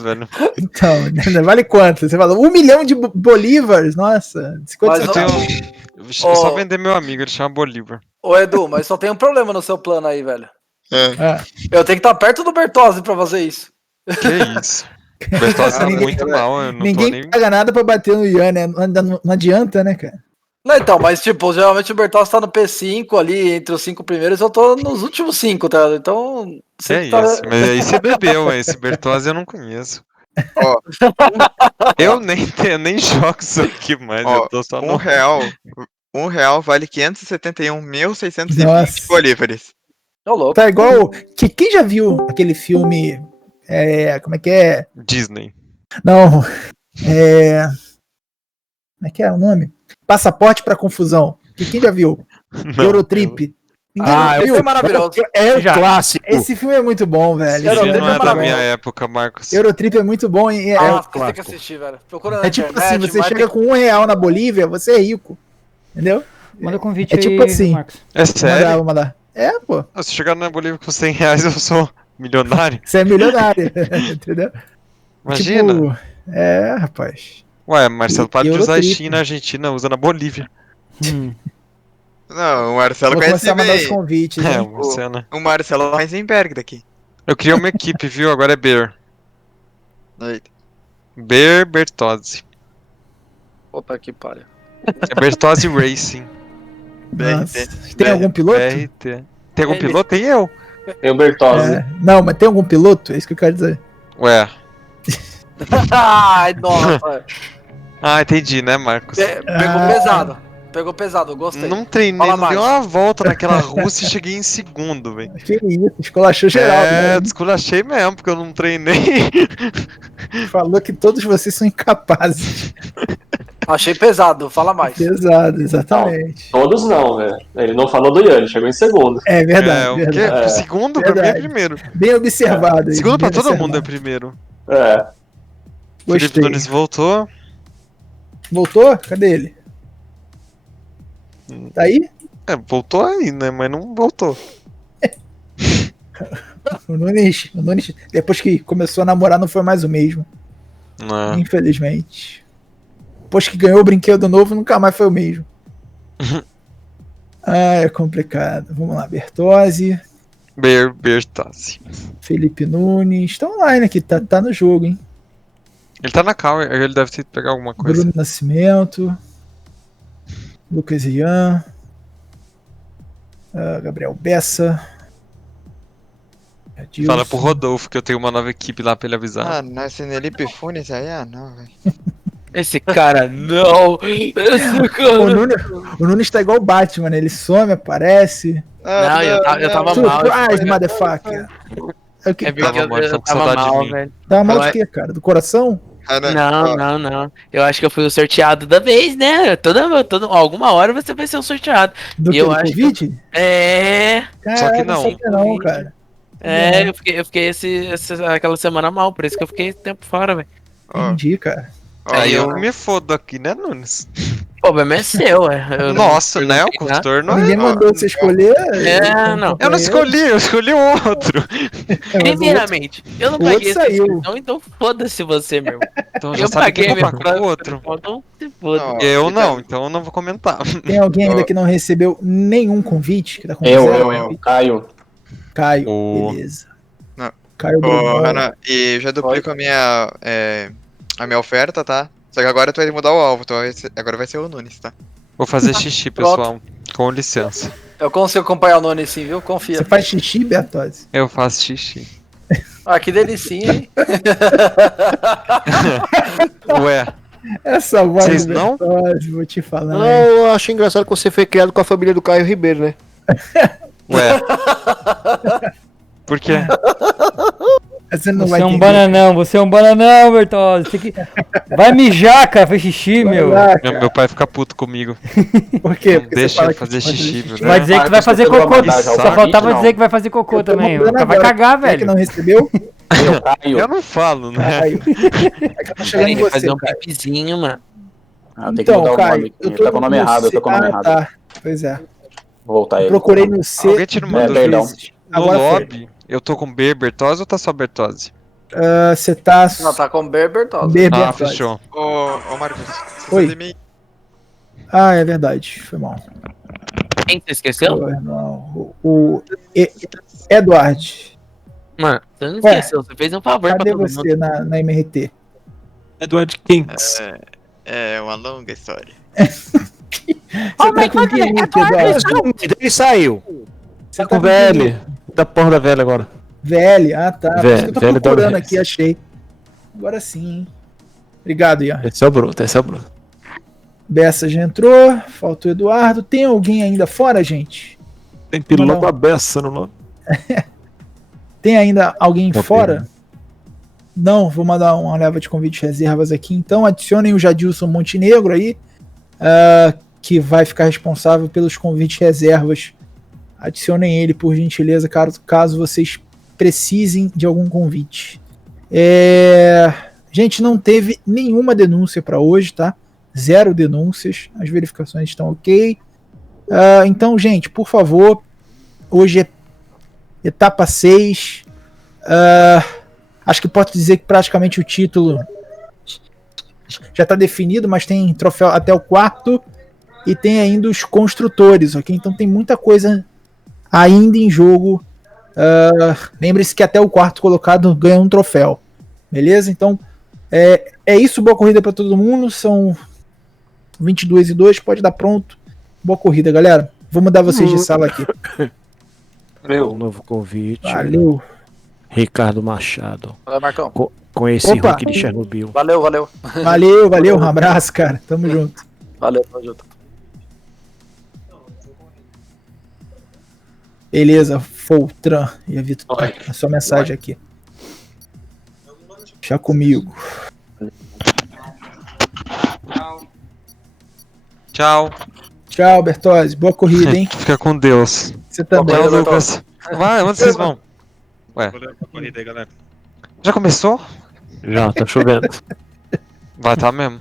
velho. Então, vale quanto? Você fala 1 milhão de bolívares? Nossa, 50 Mas Eu centavos. tenho. Só vender meu amigo, ele chama Bolívar. Ô, Edu, mas só tem um problema no seu plano aí, velho. Ah, Eu tenho que estar perto do Bertozzi pra fazer isso. Que isso? O Bertozzi tá Ninguém- muito mal, eu não tô ninguém nem. paga nada pra bater no Ian, né? Não adianta, né, cara? Não, então, mas tipo, geralmente o Bertozzi tá no P5 ali, entre os 5 primeiros, eu tô nos últimos 5, tá ligado? Então, Que sempre tá... isso? Mas aí você bebeu, esse Bertozzi eu não conheço. Ó, Eu nem jogo isso aqui mais, ó, eu tô só um no. real. R$1 vale 571.620 Nossa. bolívares. Ô, louco. Tá igual. Quem já viu aquele filme. Como é que é? Disney. Não. Como é que é o nome? Passaporte pra Confusão. Quem já viu? Não, Eurotrip. Ninguém Esse viu? é maravilhoso. É um clássico. Esse filme é muito bom, velho. Esse Eurotrip não é é da maravilhoso. minha época, Marcos. Eurotrip é muito bom. E Ah, você tem que clássico. assistir, velho. Procura na é tipo internet, assim, você mas chega com R$1 na Bolívia, você é rico. Entendeu? Manda o convite É tipo aí, assim. Marcos. É Vou mandar, sério? vou mandar. Pô. Se chegar na Bolívia com R$100, eu sou milionário? Você é milionário. Entendeu? Imagina. Tipo, rapaz. Ué, Marcelo, para de usar Eurotrip. China, Argentina, usa na Bolívia. Não, o Marcelo Vou conhece começar a mandar os bem. convites. É, Hein? você, né? O Marcelo Heisenberg daqui. Eu criei uma equipe, viu? Agora é Bear. Eita. Bear Bertozzi. Puta que pariu. É Bertozzi Racing. Nossa. BRT. Tem algum piloto? BRT. Tem algum Ele- piloto? Tem eu. Tem o Bertozzi. Não, mas tem algum piloto? É isso que eu quero dizer. Ué. Ai, nossa. Ah, entendi, né, Marcos? Pegou pesado. Pegou pesado, gostei. Não treinei, Fala não dei mais. uma volta naquela Rússia e cheguei em segundo, velho. Que isso, esculachou geral. Né? Desculachei mesmo, porque eu não treinei. Falou que todos vocês são incapazes. Achei pesado, fala mais. Pesado, exatamente. Todos não, velho. Ele não falou do Ian, ele chegou em segundo. É verdade. o verdade. quê? É. Segundo pra mim é Verdade. primeiro. Bem observado. aí, Segundo pra bem todo observado. mundo é primeiro. É. Felipe Gostei. Nunes voltou. Voltou? Cadê ele? Tá aí? Voltou aí, né? Mas não voltou. O Nunes, depois que começou a namorar, não foi mais o mesmo. Não. Infelizmente. Depois que ganhou o brinquedo novo, nunca mais foi o mesmo. É complicado. Vamos lá, Bertozzi, Bertozzi. Felipe Nunes. Estão online aqui, tá no jogo, hein? Ele tá na cal, ele deve ter que pegar alguma coisa. Bruno Nascimento, Lucas Ian, Gabriel Bessa. Adilson. Fala pro Rodolfo que eu tenho uma nova equipe lá pra ele avisar. Ah, nasce Nelipe Funes aí? Ah, não, velho. Esse cara não. Esse cara. O Nunes tá igual o Batman, né? Ele some, aparece. Não, eu tava mal. Surprise, motherfucker. É o que? É porque Tava morto, eu com tava saudade de mal, mim. velho. Tá mal Eu- de quê, cara? Do coração? Não. Eu acho que eu fui o sorteado da vez, né? Alguma hora você vai ser o sorteado. Do E eu que, do acho que- Covid? É. Só que não. sabia não, cara. É, eu fiquei aquela semana mal, por isso que eu fiquei tempo fora, velho. Entendi, cara. Aí eu eu- me fodo aqui, né, Nunes? O problema é seu, eu não- Nossa, eu né? não O fiz nada. consultor não Ninguém é. mandou você escolher. não. Eu não escolhi, eu escolhi um outro. Primeiramente, eu não o outro paguei essa saiu. inscrição, então foda-se você, meu. Então já Eu sabe que paguei eu vou minha falar com o outro. Então se foda. Não, Eu não, então eu não vou comentar. Tem alguém ainda que não recebeu nenhum convite? Que tá com Eu, zero? Caio. Caio, O- beleza. Não. Caio Ô, Bruno. Renan, e já duplico a minha oferta, tá? Só que agora tu vai mudar o alvo, agora vai ser o Nunes, tá? Vou fazer xixi, pessoal. Com licença. Eu consigo acompanhar o Nunes sim, viu? Confia. Você faz xixi, Bertozzi? Eu faço xixi. Ah, que delicinha, hein? Ué, Essa voz Vocês do não? Bertozzi, vou te falar. Não, eu acho engraçado que você foi criado com a família do Caio Ribeiro, né? ué. Por quê? Você não Você vai é um entender. bananão, você é um bananão, Bertozzi. Tem que... Vai mijar, cara, faz xixi, meu. Vai lá, Meu pai fica puto comigo. Por quê? Não Porque deixa você fala eu que fazer você xixi, faz viu? Vai dizer que vai fazer Você pegou cocô. a mandar já, Só sabe? faltava Não. dizer que vai fazer cocô Eu tô também. mandando Vai agora. cagar, É que não velho. recebeu? Eu, Caio. Eu não falo, né? Caio. É que tá chegando em Querem você, fazer um Caio. pipizinho, mano. Ah, tem que Então, mudar o Caio, nome eu aqui. tô Tá com o nome errado, eu tô com o nome errado. Tá. Pois é. Vou voltar ele. Procurei no C. Alguém tira uma É, dúvida. perdão. vezes. No Agora foi. lobby, eu tô com Bertozzi ou tá só Bertozzi? Você tá. Não, tá com B, Bertozzi. B, Ah, Bertozzi. fechou. Ô, Marcos, você Oi. sabe me- Ah, é verdade. Foi mal. Quem você esqueceu? Foi mal. Edward. Mano, você não Ué, esqueceu. Você fez um favor pra Cadê todo você mundo. na MRT? Edward Kings. É uma longa história. Você tá com quem aqui, Eduardo? Ele saiu. Você Tá com o quem? VL. Da porra da velha agora. VL, ah tá. Por isso que eu tô VL da procurando URS. aqui, achei. Agora sim, hein? Obrigado, Ian. Esse é o Bruto, esse é o Bruto. Bessa já entrou, falta o Eduardo. Tem alguém ainda fora, gente? Tem piloto Não. a beça no nome. Tem ainda alguém Não fora? tem. Não, vou mandar uma leva de convites reservas aqui. Então adicionem o Jadilson Montenegro aí, que vai ficar responsável pelos convites reservas. Adicionem ele, por gentileza, caso vocês precisem de algum convite. Gente, não teve nenhuma denúncia para hoje, tá? 0 denúncias, as verificações estão ok. Então, gente, por favor, hoje é etapa 6. Acho que posso dizer que praticamente o título já está definido, mas tem troféu até o 4º e tem ainda os construtores, ok? Então tem muita coisa ainda em jogo. Lembre-se que até o 4º colocado ganha um troféu, beleza? Então é isso, boa corrida para todo mundo. São 22:02, pode dar pronto. Boa corrida, galera. Vou mudar vocês de sala aqui. Um novo convite. Valeu. Ricardo Machado. Valeu, Marcão. Com esse Opa. Hulk de Chernobyl. Valeu, valeu. Valeu. Um abraço, cara. Tamo junto. Valeu, tamo junto. Beleza, Foltran. E a Vitor, a sua mensagem aqui. Já comigo. Tchau. Tchau, Bertozzi. Boa corrida, hein? Fica com Deus. Você também. Tchau, corrida, Lucas. Vai, onde vocês vão? Ué, Corrida aí, galera. já começou? Já, tá chovendo. Vai tá mesmo.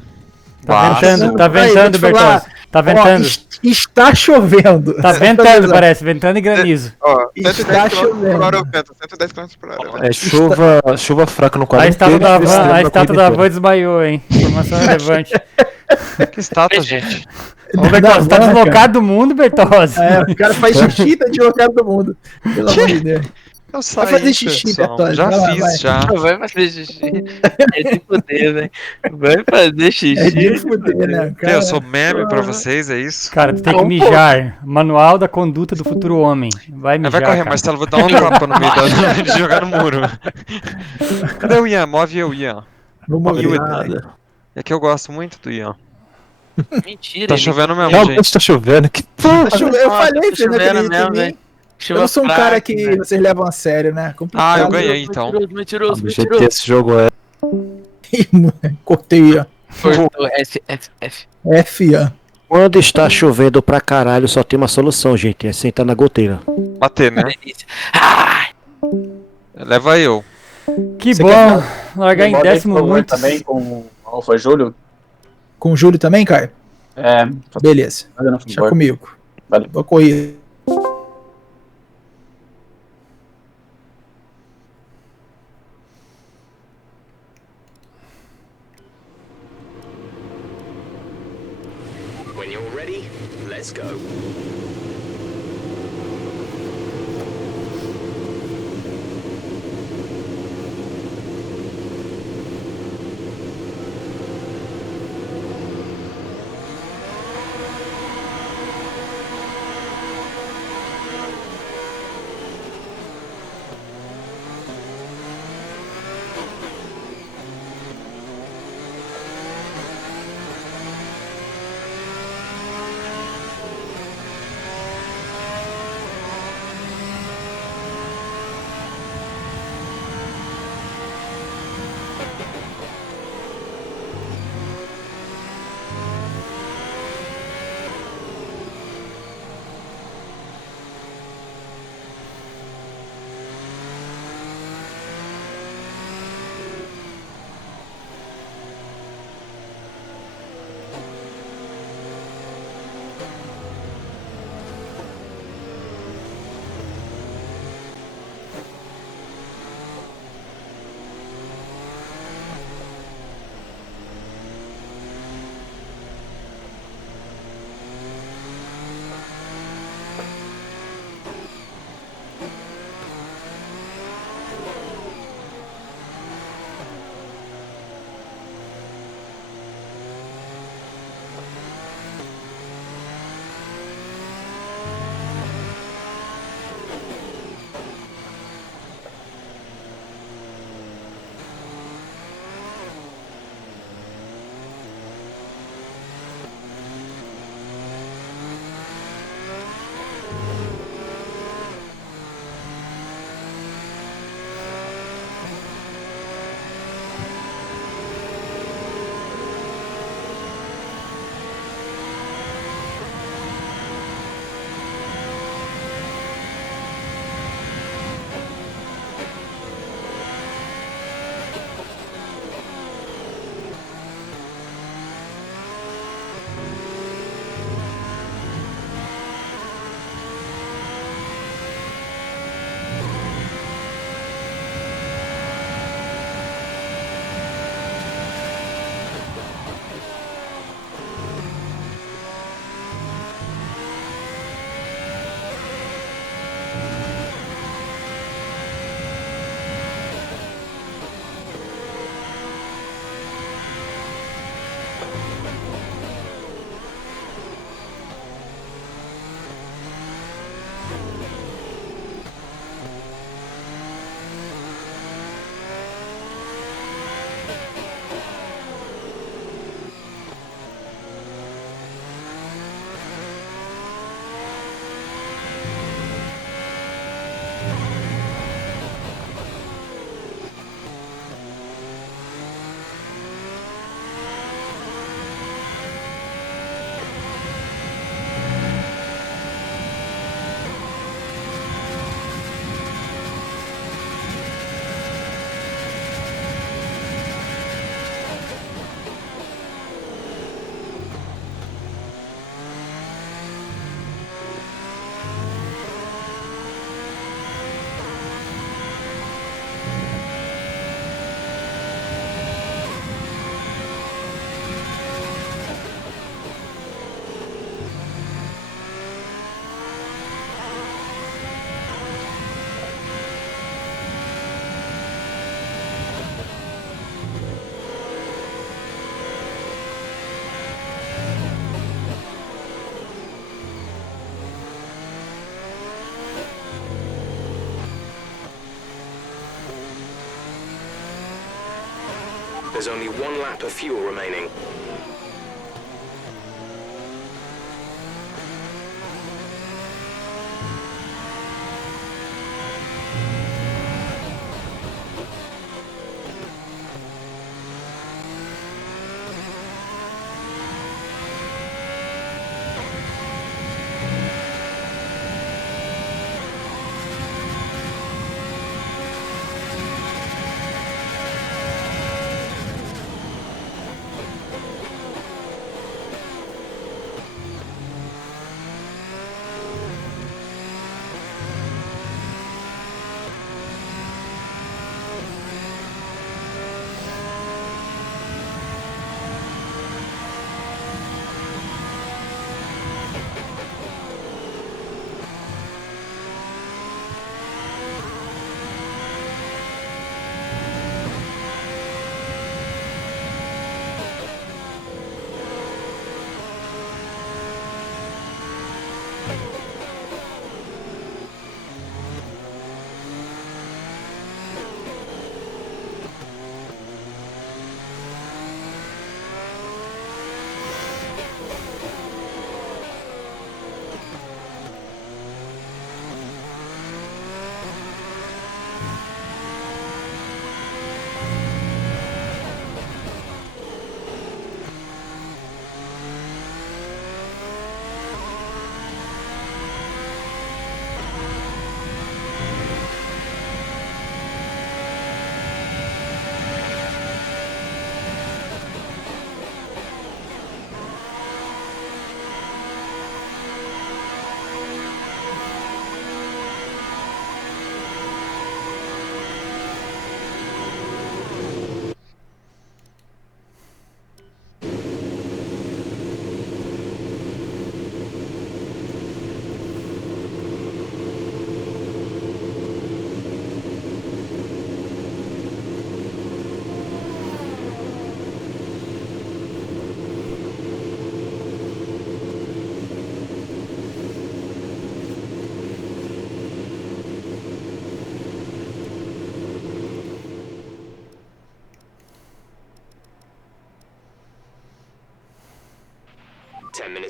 Tá Vai. ventando, tá Aí, vou ventando, te falar. Bertozzi. Tá Ó, ventando. está chovendo. Tá Só ventando, pra avisar. parece. Ventando e granizo. Ó, Está 110 km chovendo. por hora eu canto, 110 km por hora. velho. É chuva fraca no quadro A estátua inteiro, da esse van, tempo a na estátua corrida da inteira. van desmaiou, hein? Informação relevante. Que estátua, gente. Ô, Bertozzi, tá Da van, deslocado do mundo, Bertozzi? O cara faz xixi, tá deslocado do mundo. Pelo amor de Deus. Eu saí, fazer xixi, pessoal. Bertozzi. Já Vai lá, fiz, vai. já. Vai fazer xixi. É de fuder, né? Vai fazer xixi. É de fuder, né? Que, eu sou meme pra vocês, é isso? Cara, tu tem que mijar. Manual da conduta do futuro homem. Vai mijar, Vai correr, cara. Marcelo, vou dar um tapa no meio de jogar no muro. Cadê o Ian? Move eu, Ian. Vamos E o ver. Edu? É que eu gosto muito do Ian. Mentira. Tá ele- chovendo mesmo, Realmente gente. tá chovendo. Que Tá chovendo. Eu Nossa, falei, tá vocês não chovendo acreditam em mesmo, mim. velho. Eu Chuva não sou um fraca, cara que velho. vocês levam a sério, né? Complicado. Ah, eu ganhei então. Mentiroso, do jeito que esse jogo é. Cortei, ó. Cortou, F. F, Ian. Quando está chovendo pra caralho, só tem uma solução, gente. É sentar na goteira. Bater, né? Delícia. Ah, Leva eu. Que Você bom. Largar em Bota aí, décimo por favor, muito. também com o Alfa Júlio. Com o Júlio também, Caio? Beleza. fazendo um Deixa favor. comigo. Valeu. Boa corrida. When you're ready, let's go. There's only one lap of fuel remaining.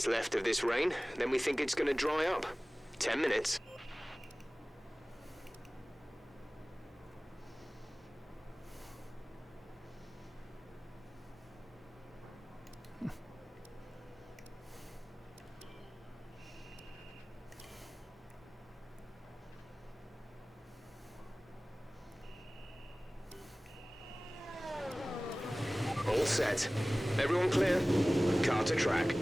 Left of this rain, then we think it's gonna dry up. 10 minutes. All set. Everyone clear? Car to track.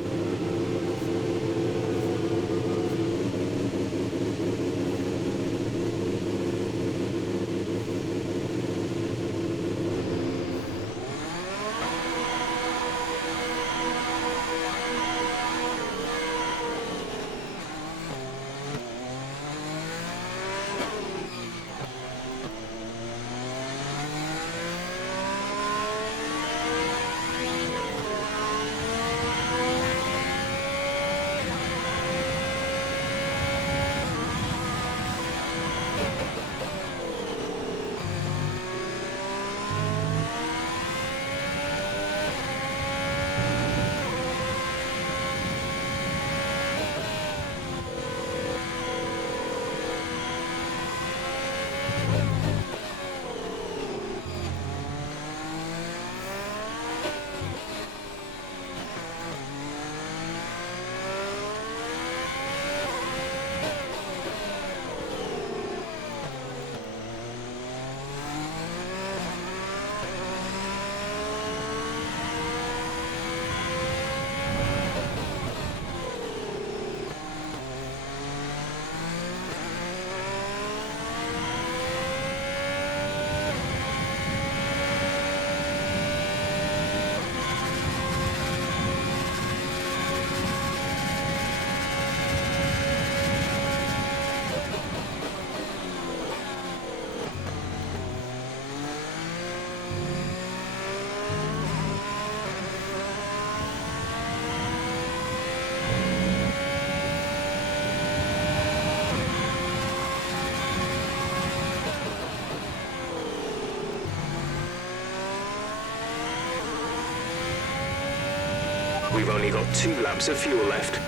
got 2 laps of fuel left.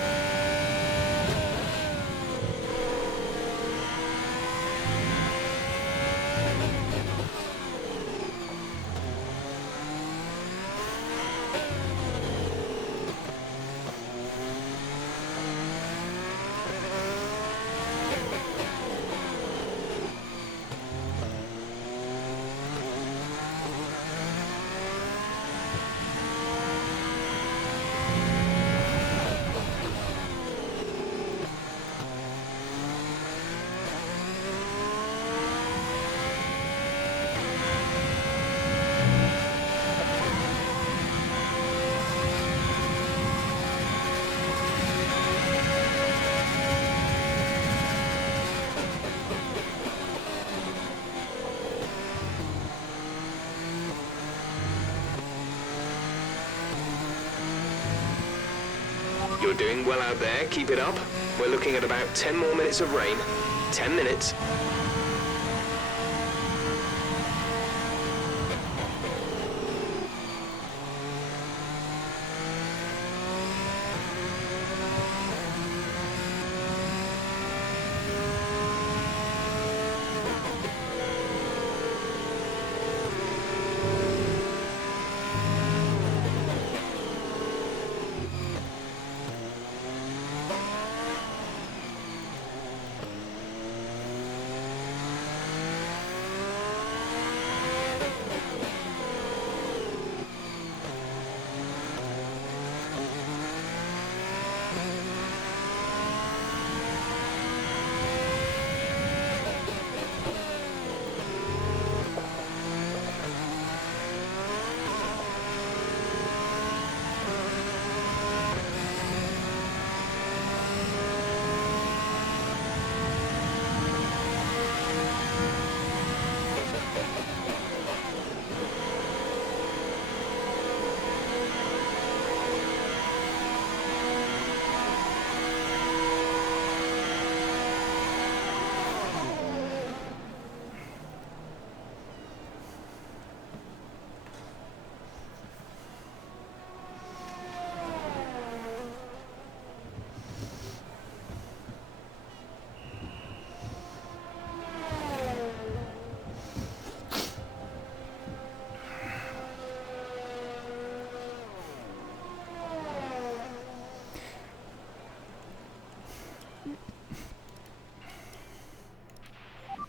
You're doing well out there, keep it up. We're looking at about 10 more minutes of rain. 10 minutes.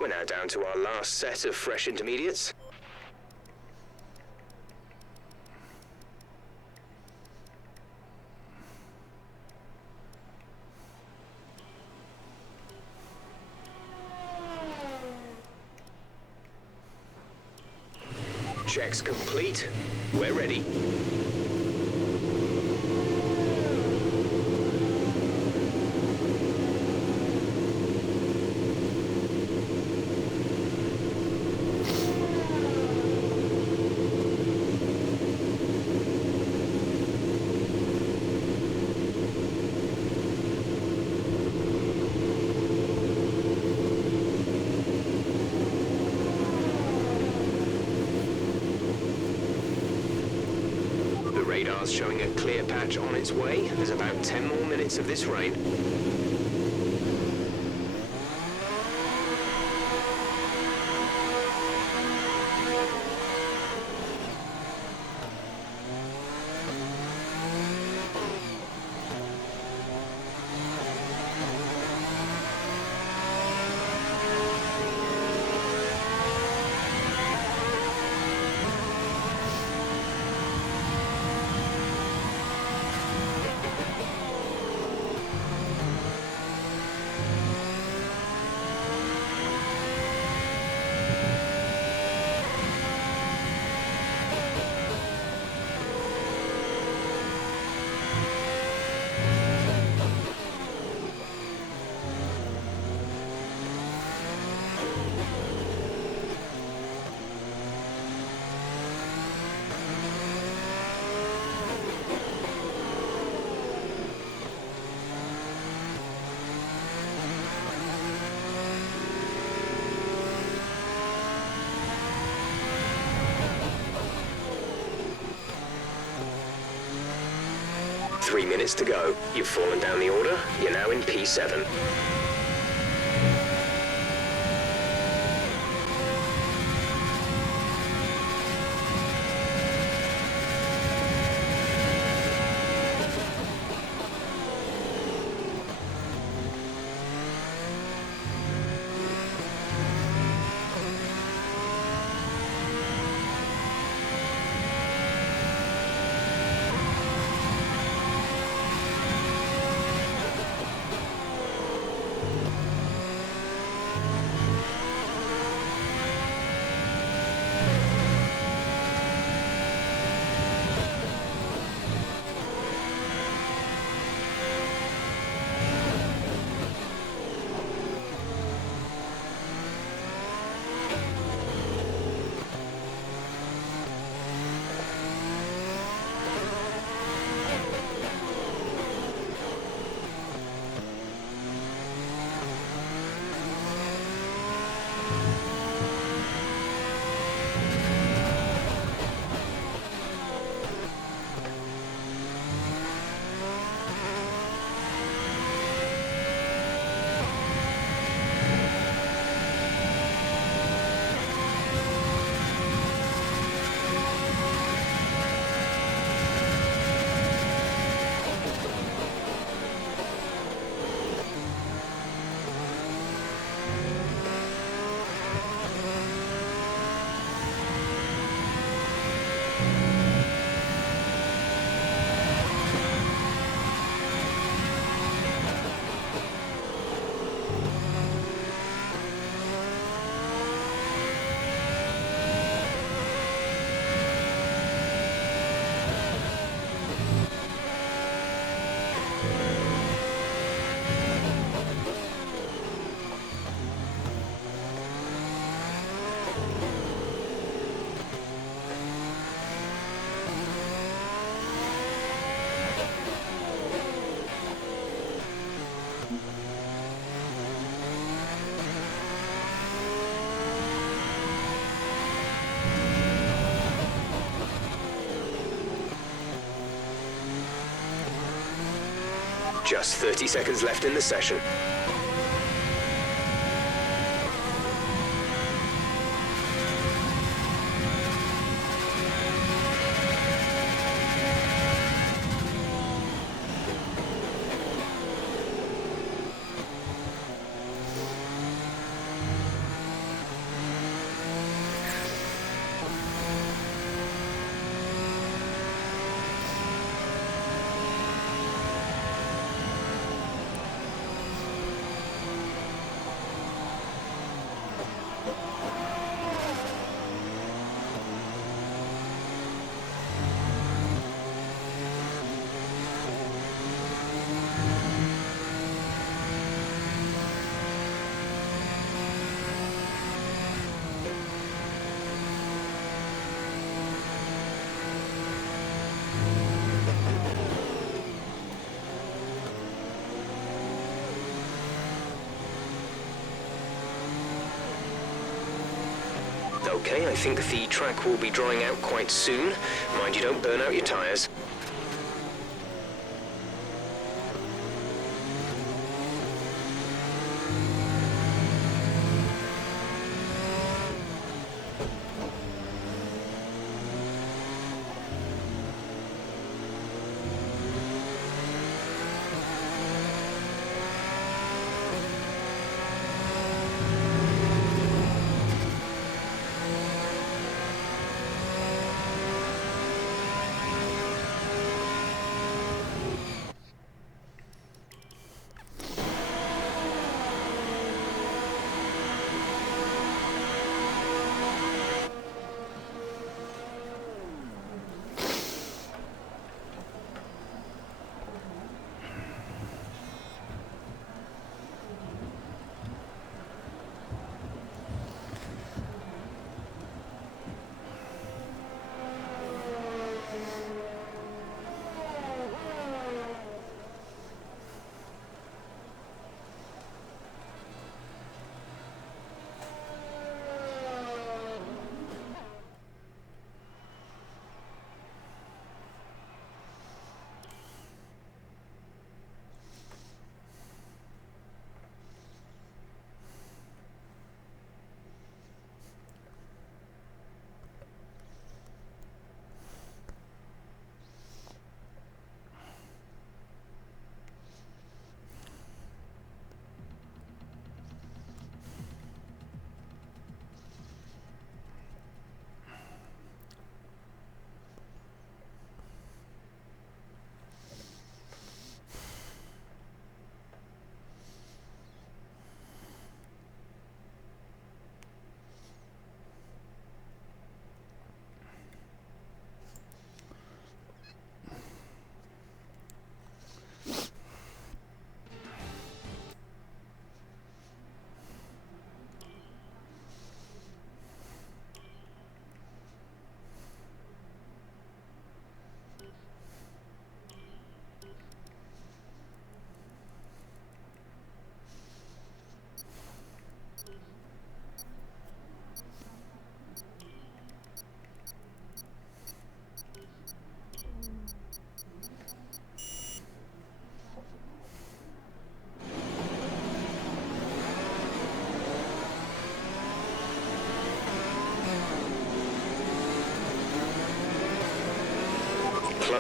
We're now down to our last set of fresh intermediates. Checks complete. We're ready. The radar's showing a clear patch on its way. There's about 10 more minutes of this rain. 3 minutes to go. You've fallen down the order. You're now in P7. Just 30 seconds left in the session. Okay, I think the track will be drying out quite soon. Mind you don't burn out your tyres.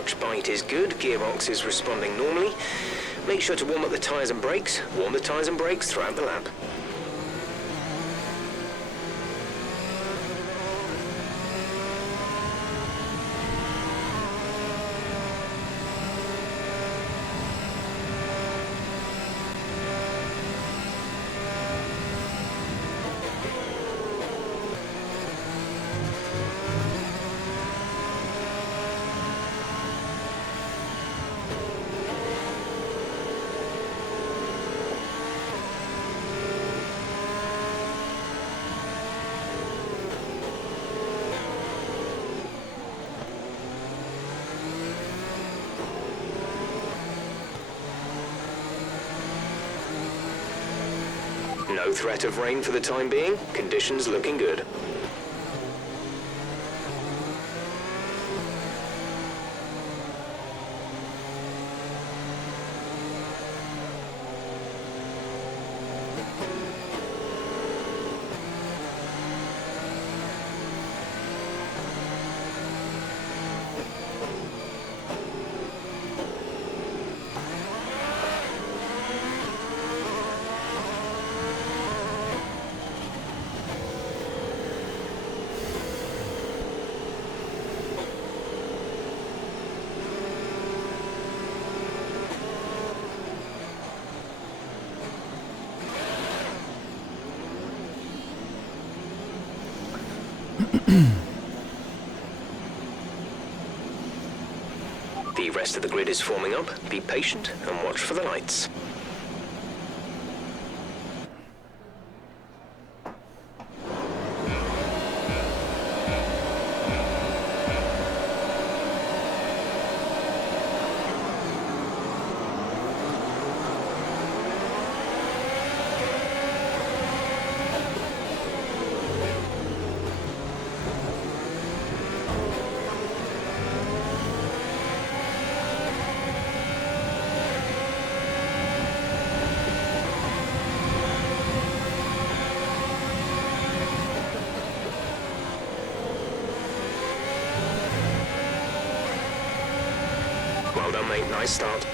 Clutch bite is good, gearbox is responding normally. Make sure to warm up the tyres and brakes. Warm the tyres and brakes throughout the lap. No threat of rain for the time being. Conditions looking good. The rest of the grid is forming up. Be patient and watch for the lights. Well done, mate. Nice start.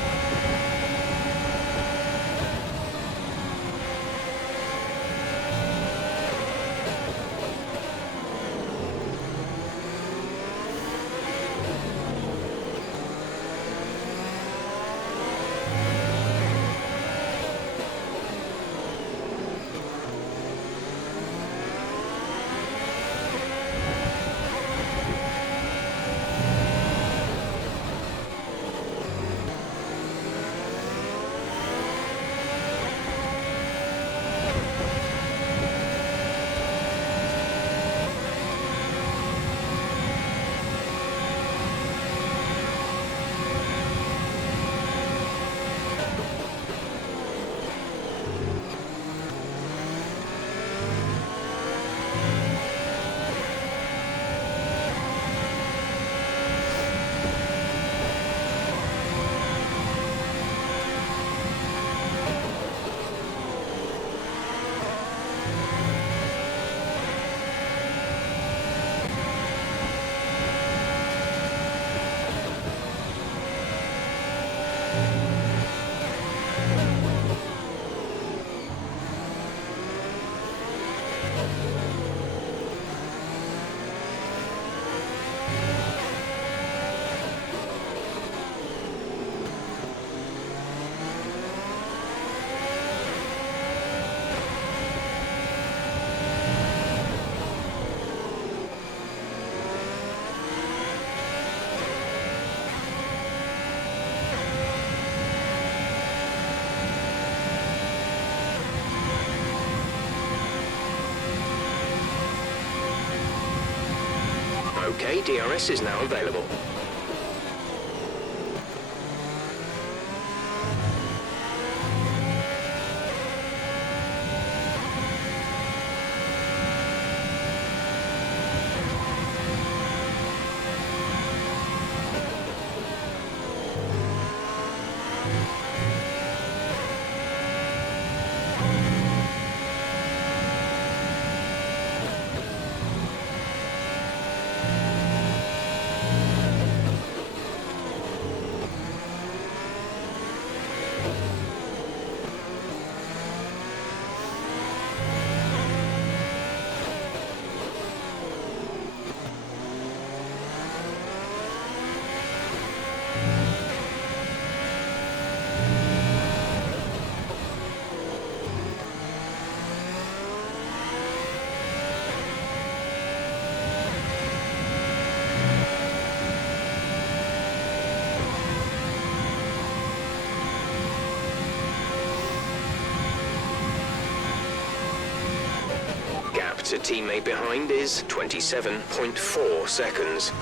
Okay, DRS is now available. Gap to teammate behind is 27.4 seconds.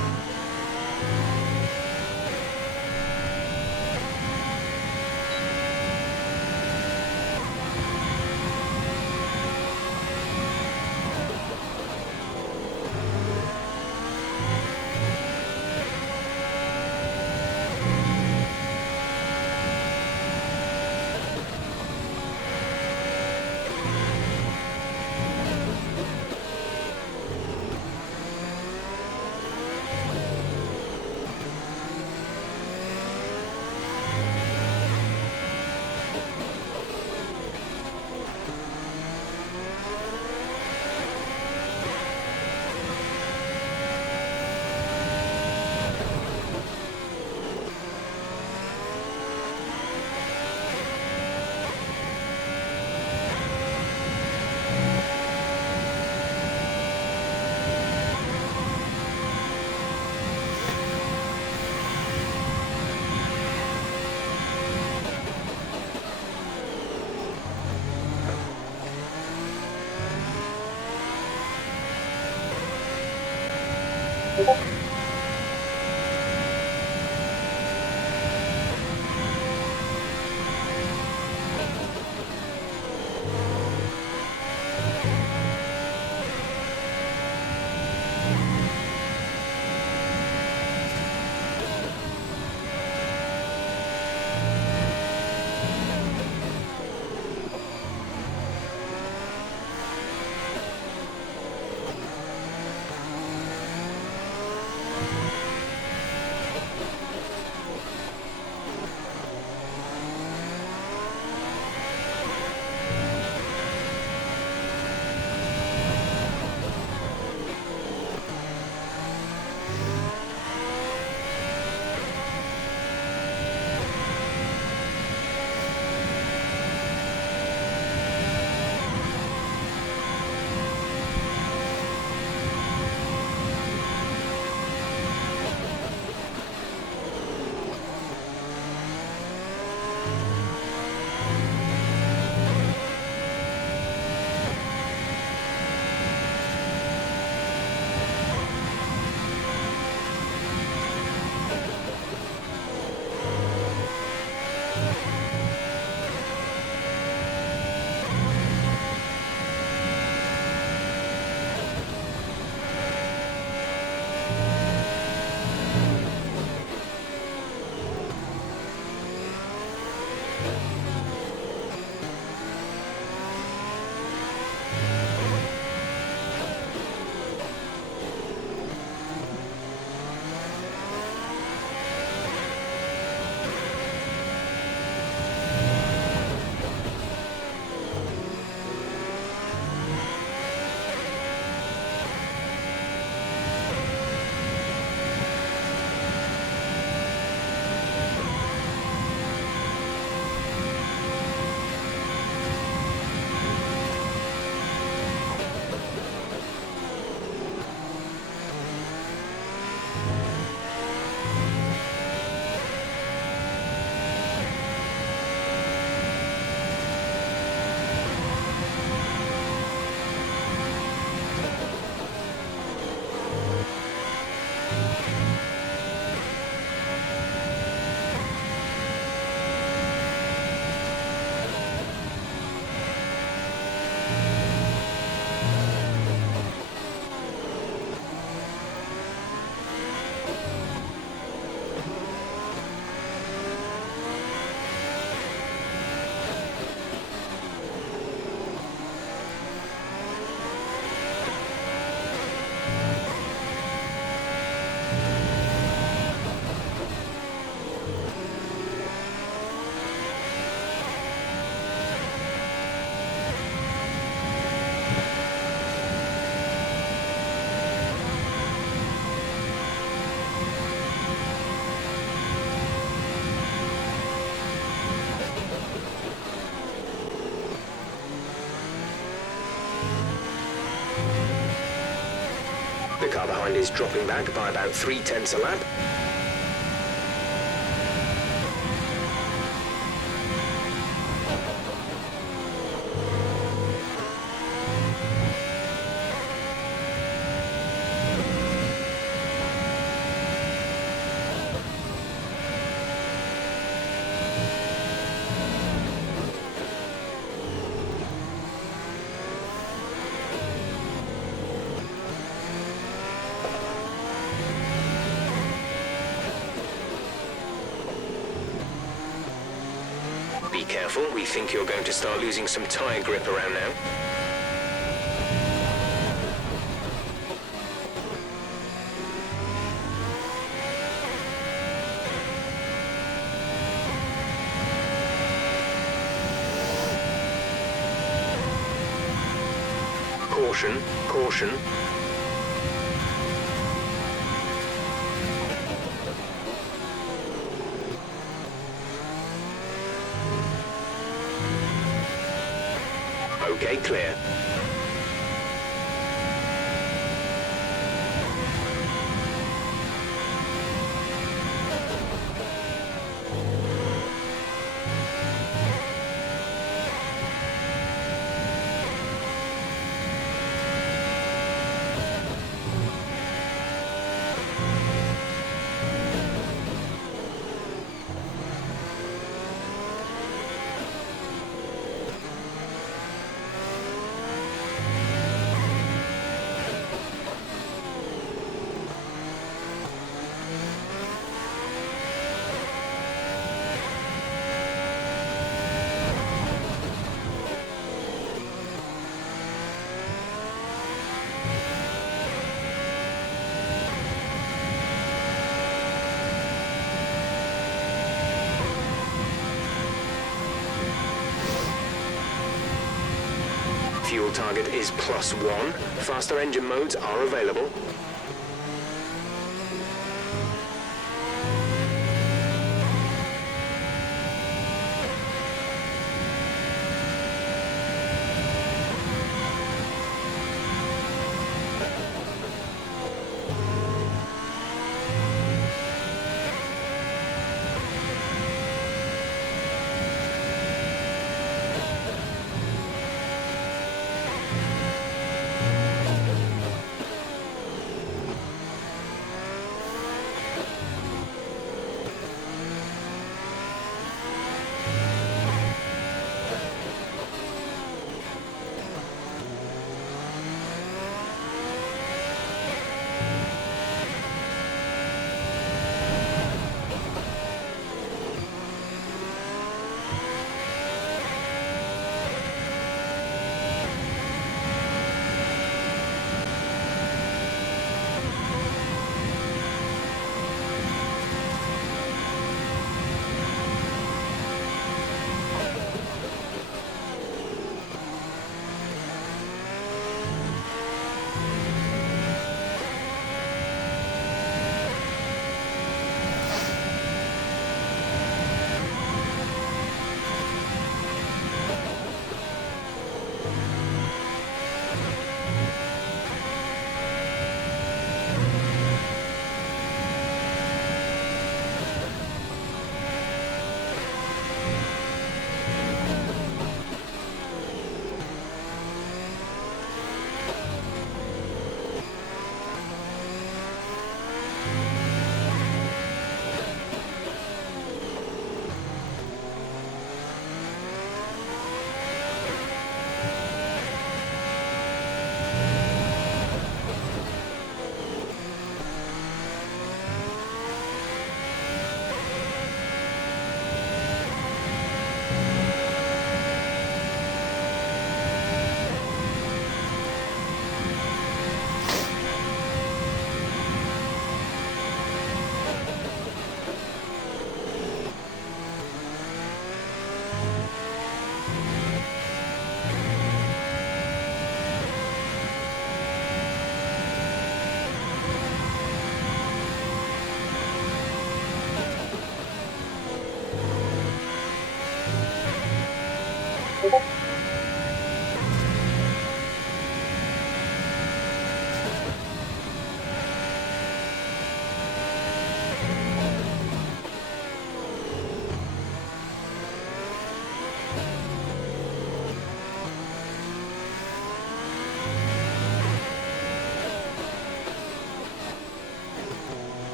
and is dropping back by about 0.3 a lap. Be careful, we think you're going to start losing some tyre grip around now. Caution, caution. Okay, clear. Fuel target is +1. Faster engine modes are available.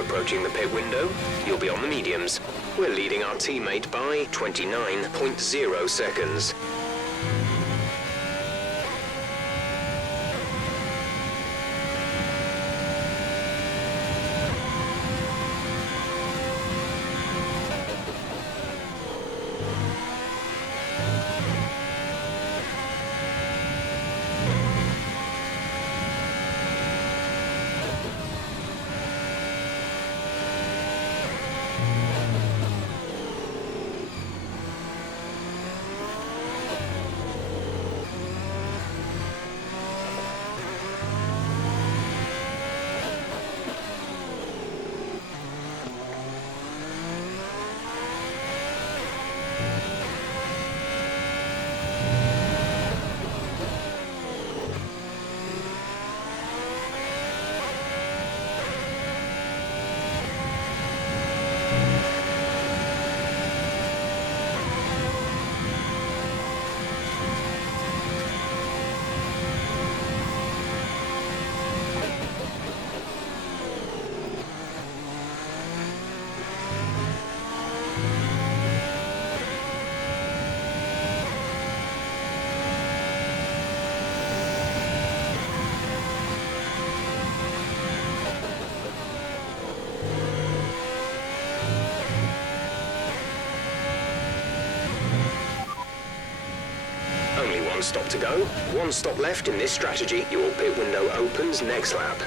We're approaching the pit window. You'll be on the mediums. We're leading our teammate by 29.0 seconds. Only one stop to go. One stop left in this strategy. Your pit window opens next lap.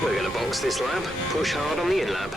We're going to box this lap. Push hard on the in-lap.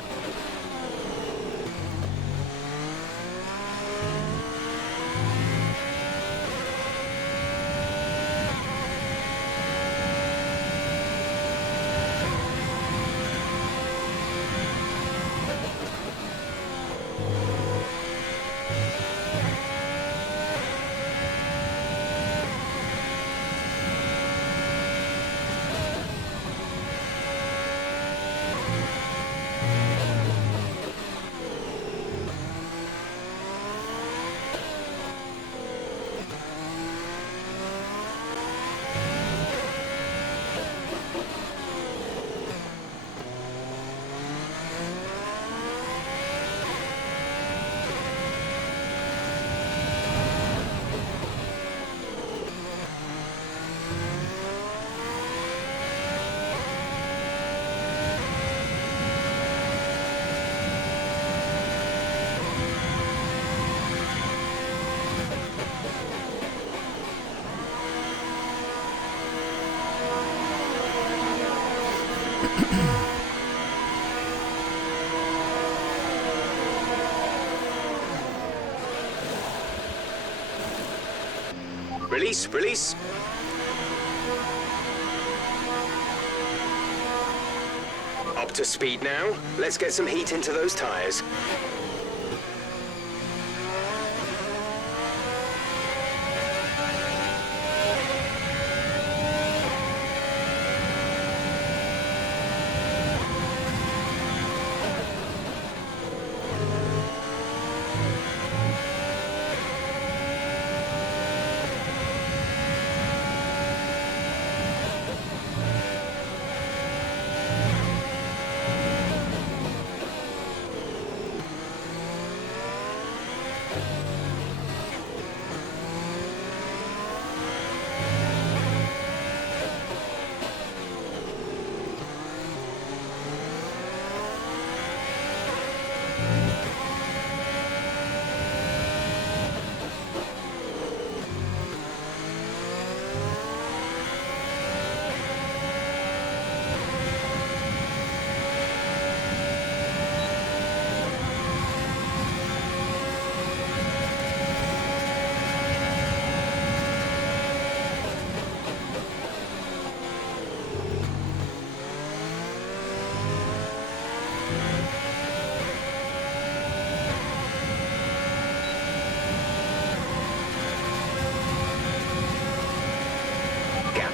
Release, release. Up to speed now. Let's get some heat into those tires.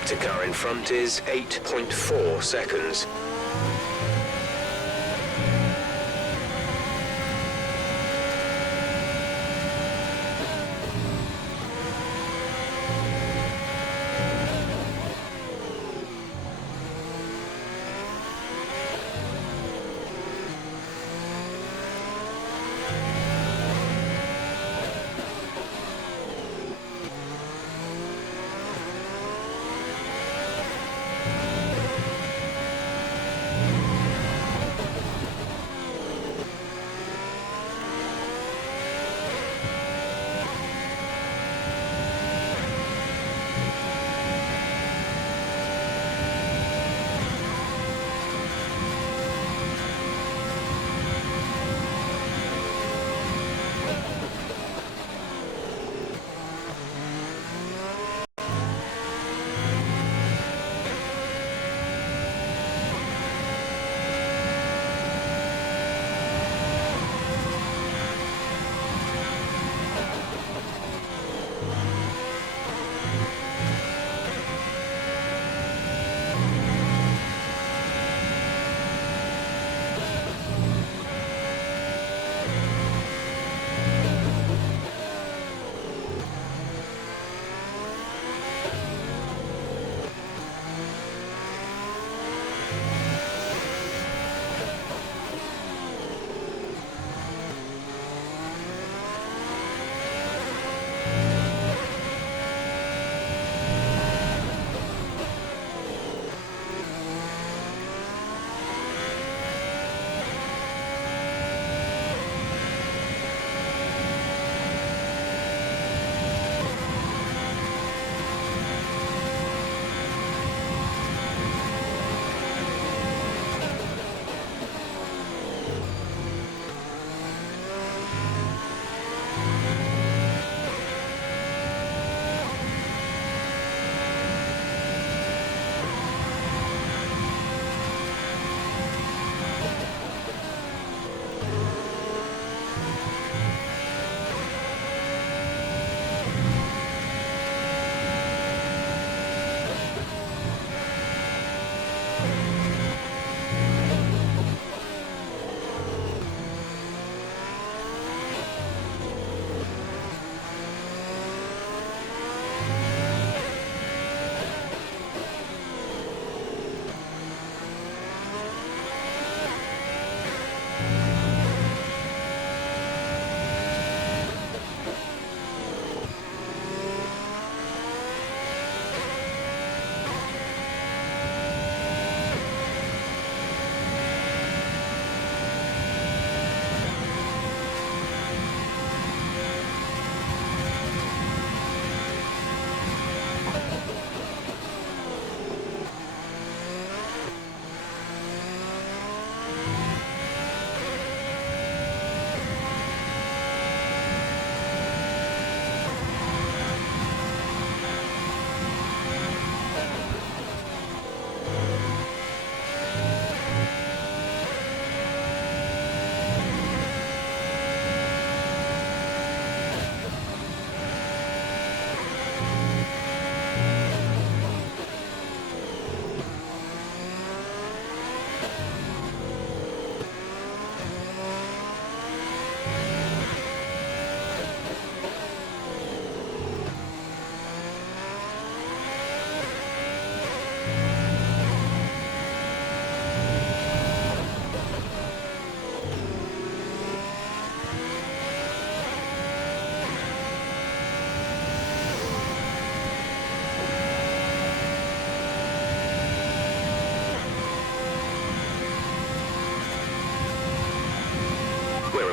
To car in front is 8.4 seconds.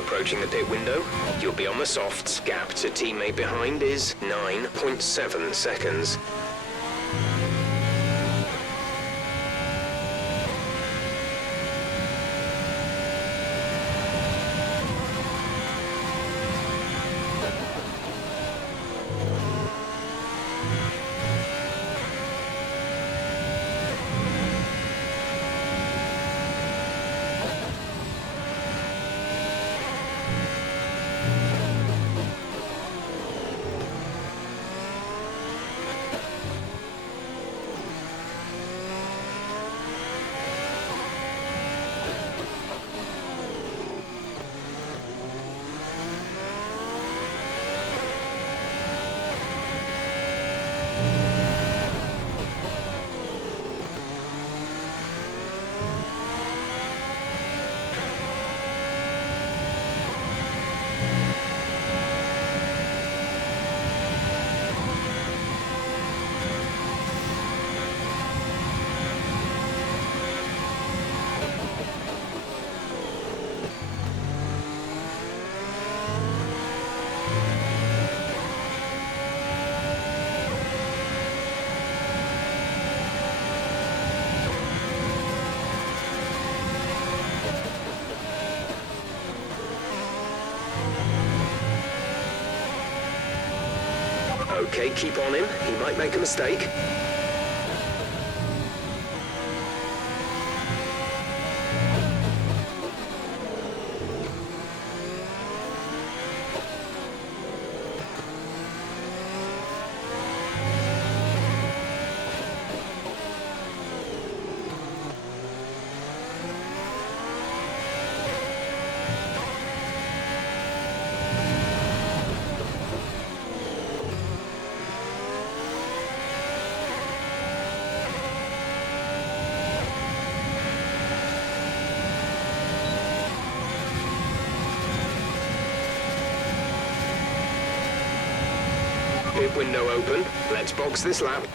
Approaching the pit window, you'll be on the softs. Gap to teammate behind is 9.7 seconds. Okay, keep on him. He might make a mistake. Pit window open. Let's box this lap.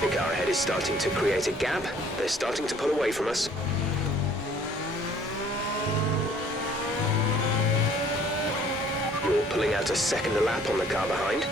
The car ahead is starting to create a gap. They're starting to pull away from us. You're pulling out a second lap on the car behind.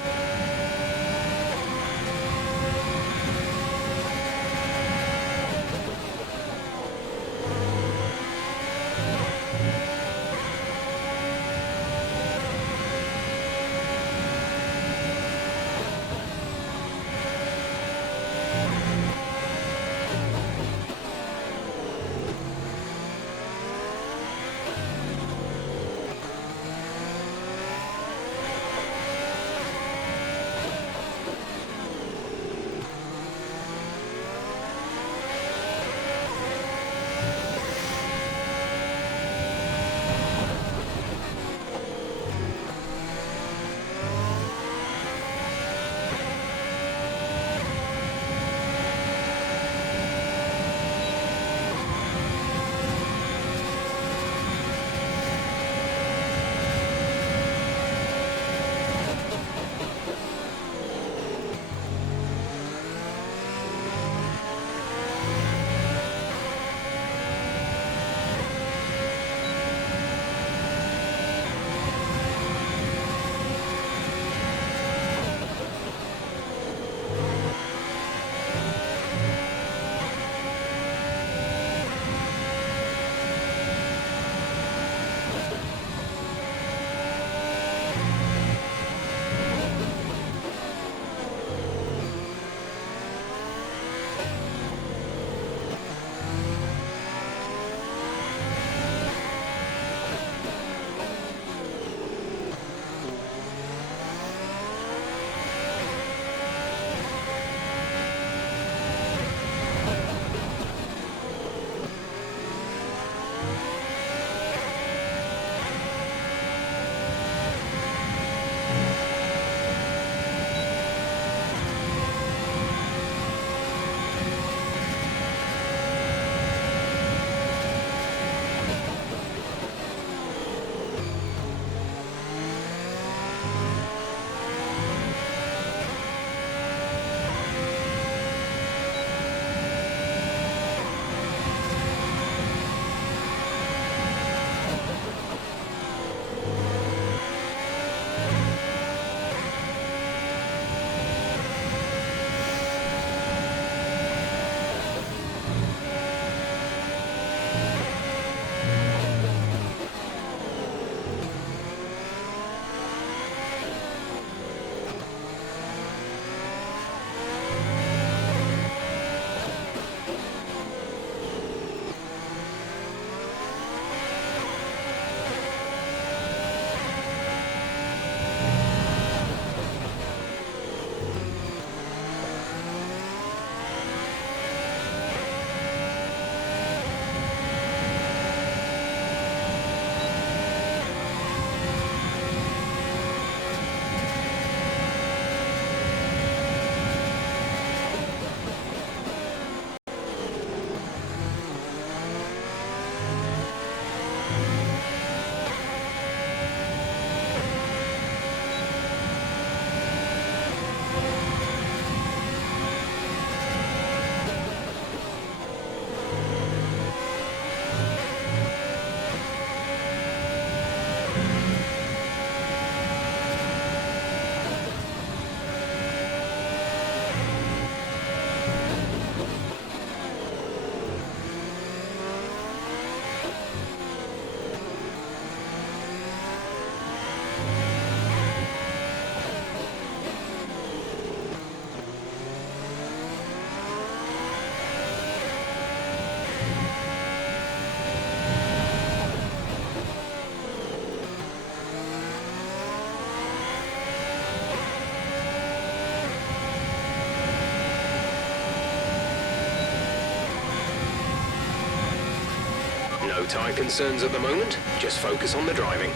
No tyre concerns at the moment, just focus on the driving.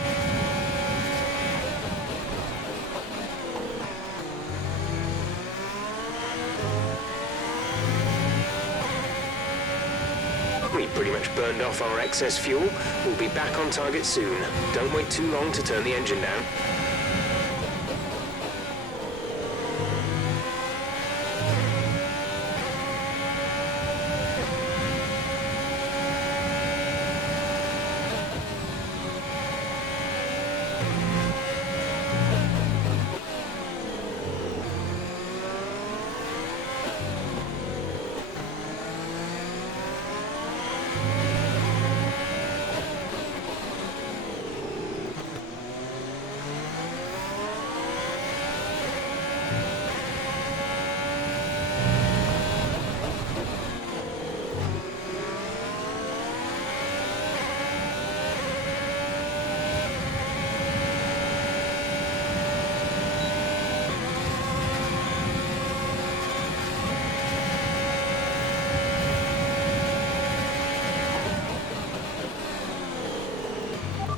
We pretty much burned off our excess fuel. We'll be back on target soon. Don't wait too long to turn the engine down.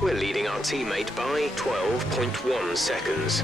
We're leading our teammate by 12.1 seconds.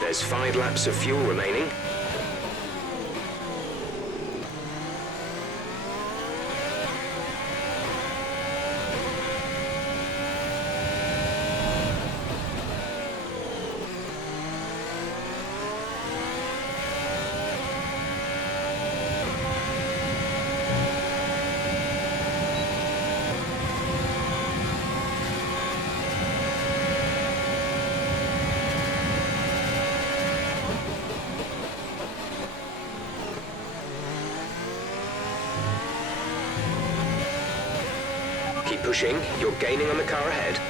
There's 5 laps of fuel remaining. Keep pushing, you're gaining on the car ahead.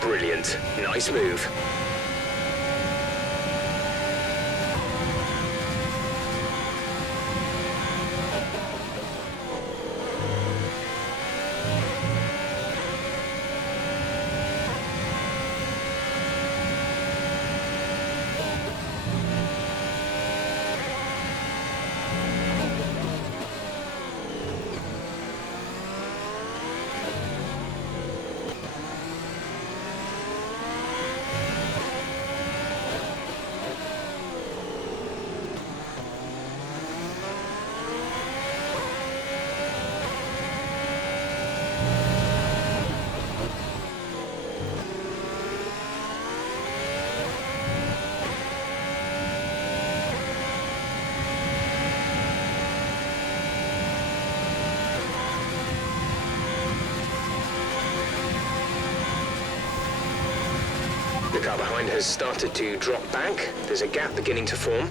Brilliant. Nice move. car behind has started to drop back. There's a gap beginning to form.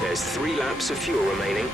There's 3 laps of fuel remaining.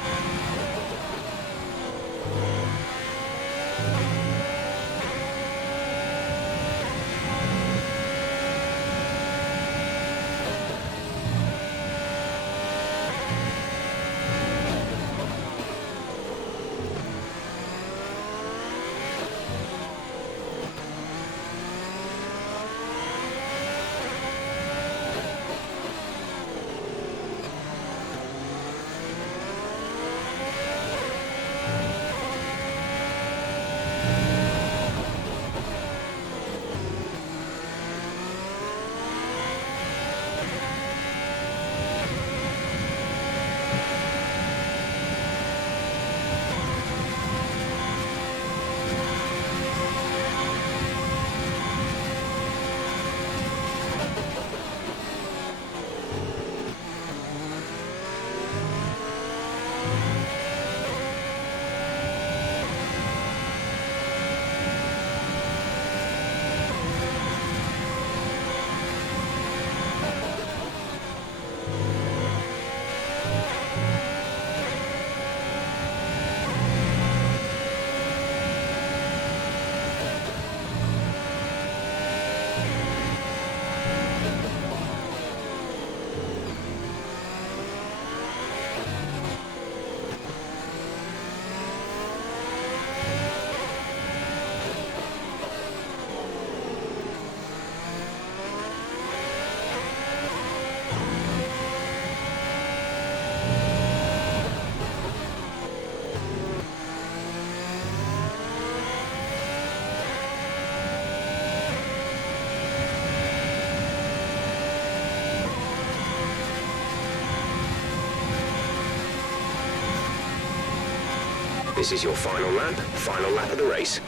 This is your final lap of the race.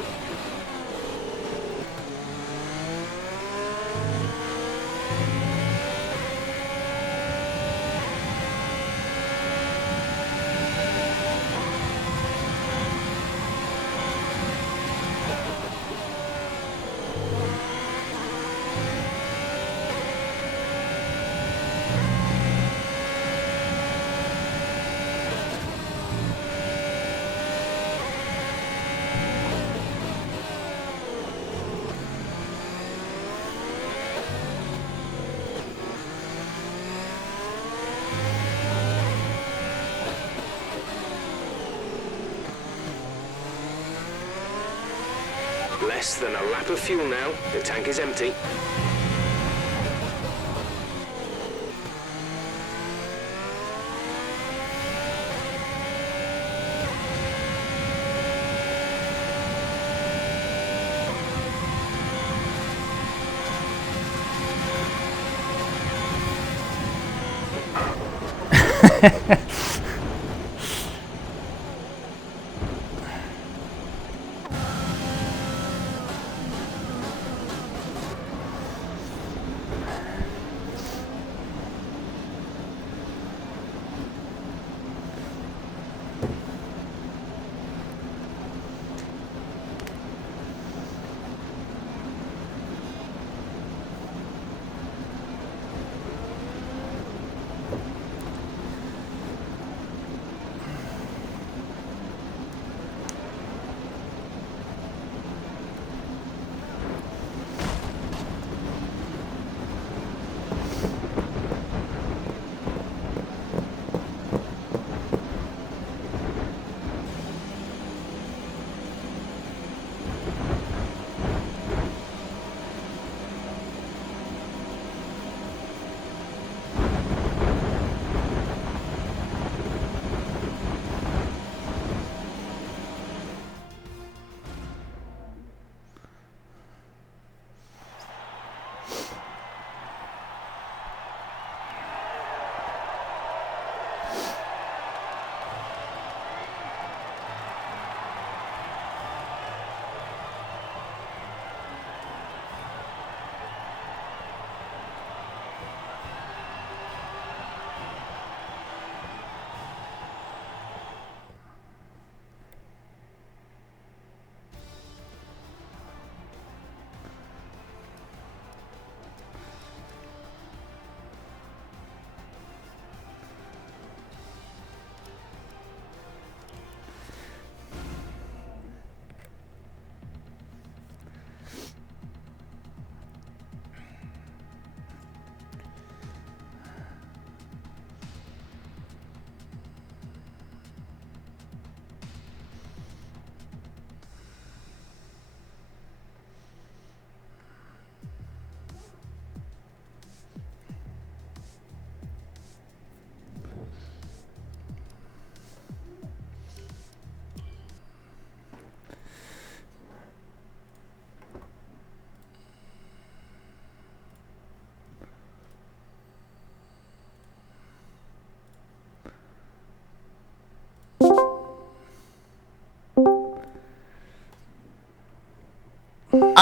Less than a lap of fuel now. The tank is empty.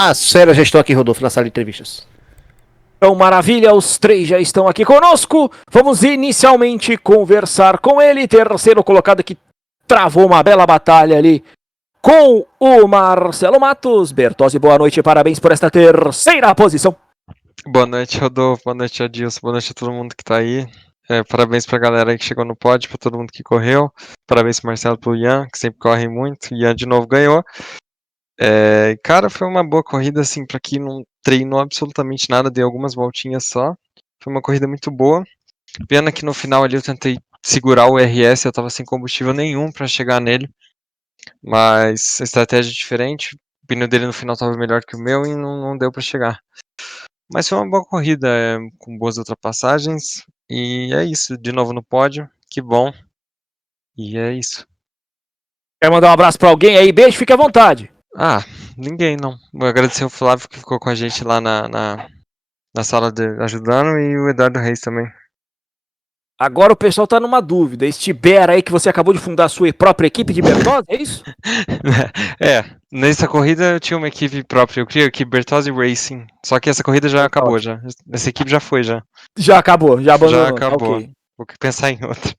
As férias já estão aqui, Rodolfo, na sala de entrevistas. Então, maravilha, os 3 já estão aqui conosco. Vamos inicialmente conversar com ele, terceiro colocado que travou uma bela batalha ali com o Marcelo Matos. Bertozzi, boa noite e parabéns por esta terceira posição. Boa noite, Rodolfo. Boa noite, Adilson. Boa noite a todo mundo que tá aí. Parabéns pra galera aí que chegou no pódio, pra todo mundo que correu. Parabéns pro Marcelo, pro Ian, que sempre corre muito. Ian de novo ganhou. Cara, foi uma boa corrida, assim, pra quem não treinou absolutamente nada, dei algumas voltinhas só. Foi uma corrida muito boa. Pena que no final ali eu tentei segurar o RS, eu tava sem combustível nenhum pra chegar nele. Mas a estratégia é diferente. O pneu dele no final tava melhor que o meu e não deu pra chegar. Mas foi uma boa corrida, com boas ultrapassagens. E é isso, de novo no pódio, que bom. E é isso. Quer mandar um abraço pra alguém aí? Beijo, fique à vontade. Ninguém não. Vou agradecer o Flávio que ficou com a gente lá na sala ajudando e o Eduardo Reis também. Agora o pessoal tá numa dúvida. Este Ber aí que você acabou de fundar a sua própria equipe de Bertozzi, é isso? Nessa corrida eu tinha uma equipe própria, eu criei a equipe Bertozzi Racing. Só que essa corrida já acabou já. Essa equipe já foi já. Já acabou, já abandonou. Já acabou. Okay. Vou pensar em outra.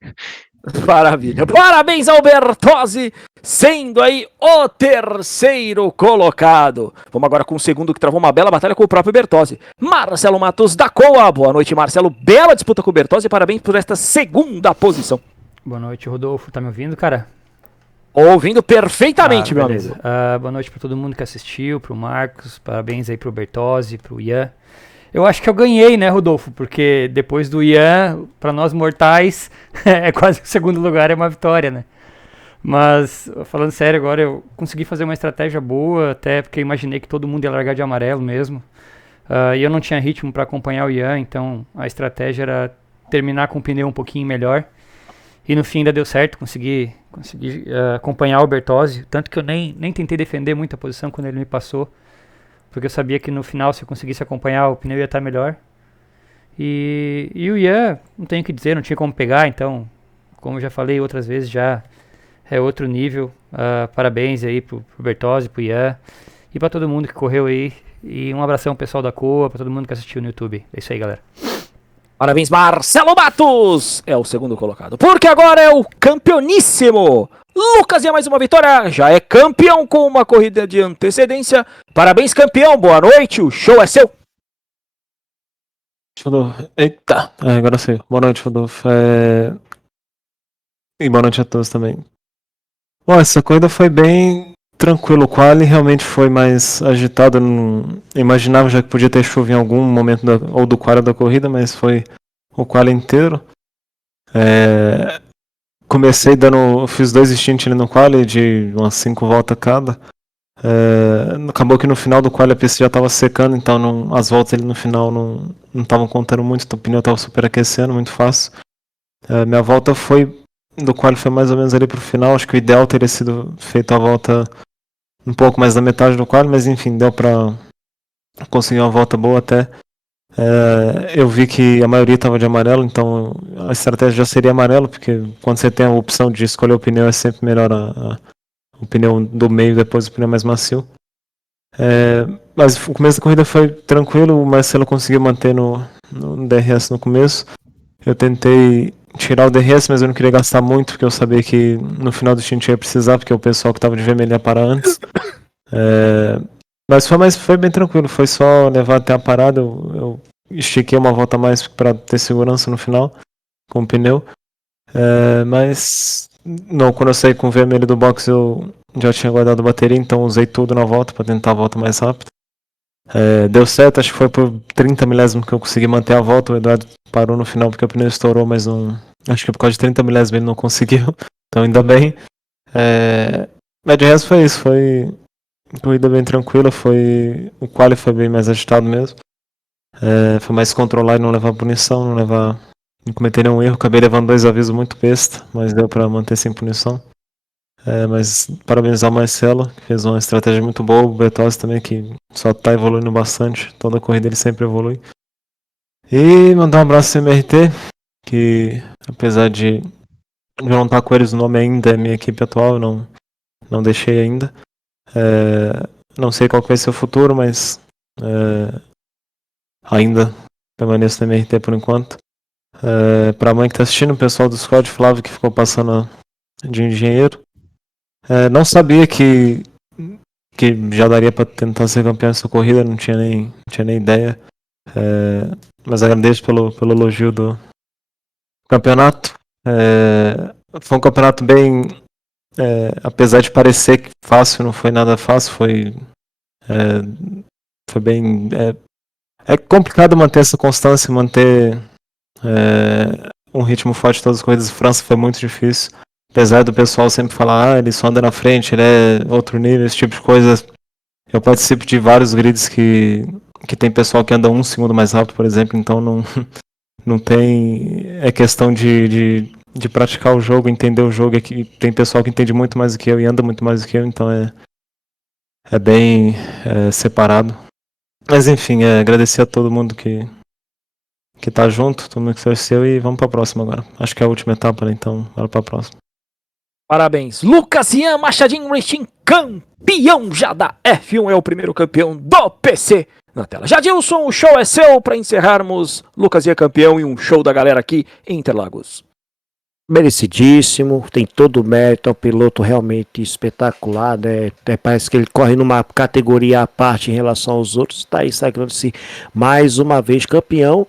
Maravilha. Parabéns ao Bertozzi, sendo aí o terceiro colocado. Vamos agora com o segundo que travou uma bela batalha com o próprio Bertozzi. Marcelo Matos da Coa. Boa noite, Marcelo. Bela disputa com o Bertozzi. Parabéns por esta segunda posição. Boa noite, Rodolfo. Tá me ouvindo, cara? Ouvindo perfeitamente, meu amigo. Boa noite pra todo mundo que assistiu, pro Marcos. Parabéns aí pro Bertozzi, pro Ian. Eu acho que eu ganhei, né, Rodolfo? Porque depois do Ian, pra nós mortais, é quase que o segundo lugar é uma vitória, né? Mas, falando sério agora, eu consegui fazer uma estratégia boa, até porque eu imaginei que todo mundo ia largar de amarelo mesmo. E eu não tinha ritmo pra acompanhar o Ian, então a estratégia era terminar com o pneu um pouquinho melhor. E no fim ainda deu certo, consegui acompanhar o Bertozzi. Tanto que eu nem tentei defender muito a posição quando ele me passou. Porque eu sabia que no final, se eu conseguisse acompanhar, o pneu ia estar melhor. E o Ian, não tenho o que dizer, não tinha como pegar. Então, como eu já falei outras vezes, já é outro nível. Parabéns aí pro Bertozzi, pro Ian. E pra todo mundo que correu aí. E um abração pessoal da Coa, pra todo mundo que assistiu no YouTube. É isso aí, galera. Parabéns, Marcelo Matos! É o segundo colocado. Porque agora é o campeoníssimo Lucas, e mais uma vitória, já é campeão com uma corrida de antecedência. Parabéns, campeão, boa noite, o show é seu. Eita, agora sim. Boa noite, Rodolfo. E boa noite a todos também. Bom, essa corrida foi bem tranquilo. O quali realmente foi mais agitado. Eu não imaginava já que podia ter chuva em algum momento ou do quali da corrida, mas foi o quali inteiro. Comecei fiz 2 stints ali no quali de umas 5 voltas cada. Acabou que no final do quali a pista já estava secando, então as voltas ali no final não estavam contando muito, então o pneu estava superaquecendo, muito fácil. Minha volta do quali foi mais ou menos ali pro final, acho que o ideal teria sido feito a volta um pouco mais da metade do quali, mas enfim, deu para conseguir uma volta boa até. Eu vi que a maioria estava de amarelo, então a estratégia já seria amarelo, porque quando você tem a opção de escolher o pneu é sempre melhor o pneu do meio, depois o pneu mais macio. Mas o começo da corrida foi tranquilo, o Marcelo conseguiu manter no DRS no começo. Eu tentei tirar o DRS, mas eu não queria gastar muito, porque eu sabia que no final do stint ia precisar, porque o pessoal que estava de vermelho ia parar antes. Mas foi bem tranquilo, foi só levar até a parada. Eu estiquei uma volta a mais para ter segurança no final com o pneu. Mas não, quando eu saí com o vermelho do box eu já tinha guardado a bateria, então usei tudo na volta para tentar a volta mais rápida. Deu certo, acho que foi por 30 milésimos que eu consegui manter a volta. O Eduardo parou no final porque o pneu estourou, mas não, acho que por causa de 30 milésimos ele não conseguiu, então ainda bem. Mas de resto foi isso, foi corrida bem tranquila, o quali foi bem mais agitado mesmo. Foi mais controlar e não levar punição, não cometer nenhum erro. Acabei levando 2 avisos muito besta, mas deu pra manter sem punição. Mas parabenizar o Marcelo, que fez uma estratégia muito boa. O Bertozzi também, que só tá evoluindo bastante. Toda corrida ele sempre evolui. E mandar um abraço pro MRT, que apesar de eu não estar com eles no nome ainda, é minha equipe atual, eu não deixei ainda. não sei qual que vai ser o futuro, mas ainda permaneço na MRT por enquanto. Pra mãe que tá assistindo, o pessoal do Discord, Flávio que ficou passando de engenheiro. Não sabia que já daria pra tentar ser campeão dessa corrida, não tinha nem ideia. Mas agradeço pelo elogio do campeonato. Foi um campeonato bem... apesar de parecer fácil, não foi nada fácil, foi bem... É complicado manter essa constância, manter um ritmo forte de todas as corridas. França foi muito difícil. Apesar do pessoal sempre falar, ele só anda na frente, ele é outro nível, esse tipo de coisa. Eu participo de vários grids que tem pessoal que anda 1 segundo mais rápido, por exemplo, então não tem... É questão de praticar o jogo, entender o jogo. Aqui tem pessoal que entende muito mais do que eu e anda muito mais do que eu, então é bem separado. Mas enfim, agradecer a todo mundo que tá junto, todo mundo que torceu, e vamos pra próxima agora. Acho que é a última etapa, né? Então bora pra próxima. Parabéns, Lucas Ian Machadinho Racing, campeão já da F1, é o primeiro campeão do PC na tela. Jadilson, o show é seu para encerrarmos. Lucas Ian campeão e um show da galera aqui em Interlagos. Merecidíssimo, tem todo o mérito, é um piloto realmente espetacular, né? Parece que ele corre numa categoria à parte em relação aos outros, está aí sagrando-se mais uma vez campeão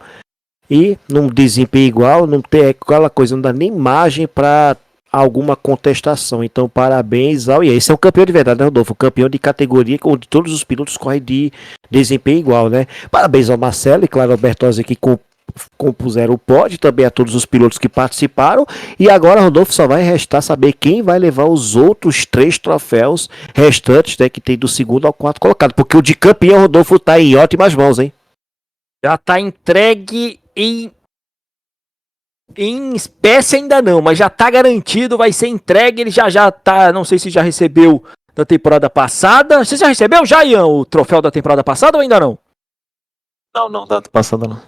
e num desempenho igual, não tem aquela coisa, não dá nem margem para alguma contestação. Então parabéns ao Ian. Esse é um campeão de verdade, né, Rodolfo? Campeão de categoria onde todos os pilotos correm de desempenho igual, né? Parabéns ao Marcelo e claro ao Bertozzi que compuseram o pódio, também a todos os pilotos que participaram. E agora, Rodolfo, só vai restar saber quem vai levar os outros 3 troféus restantes, né, que tem do 2º ao 4º colocado, porque o de campeão, Rodolfo, tá em ótimas mãos, hein? Já tá entregue em espécie ainda não, mas já tá garantido, vai ser entregue. Ele já tá, não sei se já recebeu da temporada passada. Você já recebeu, Ian, o troféu da temporada passada ou ainda não? Não, da passada não.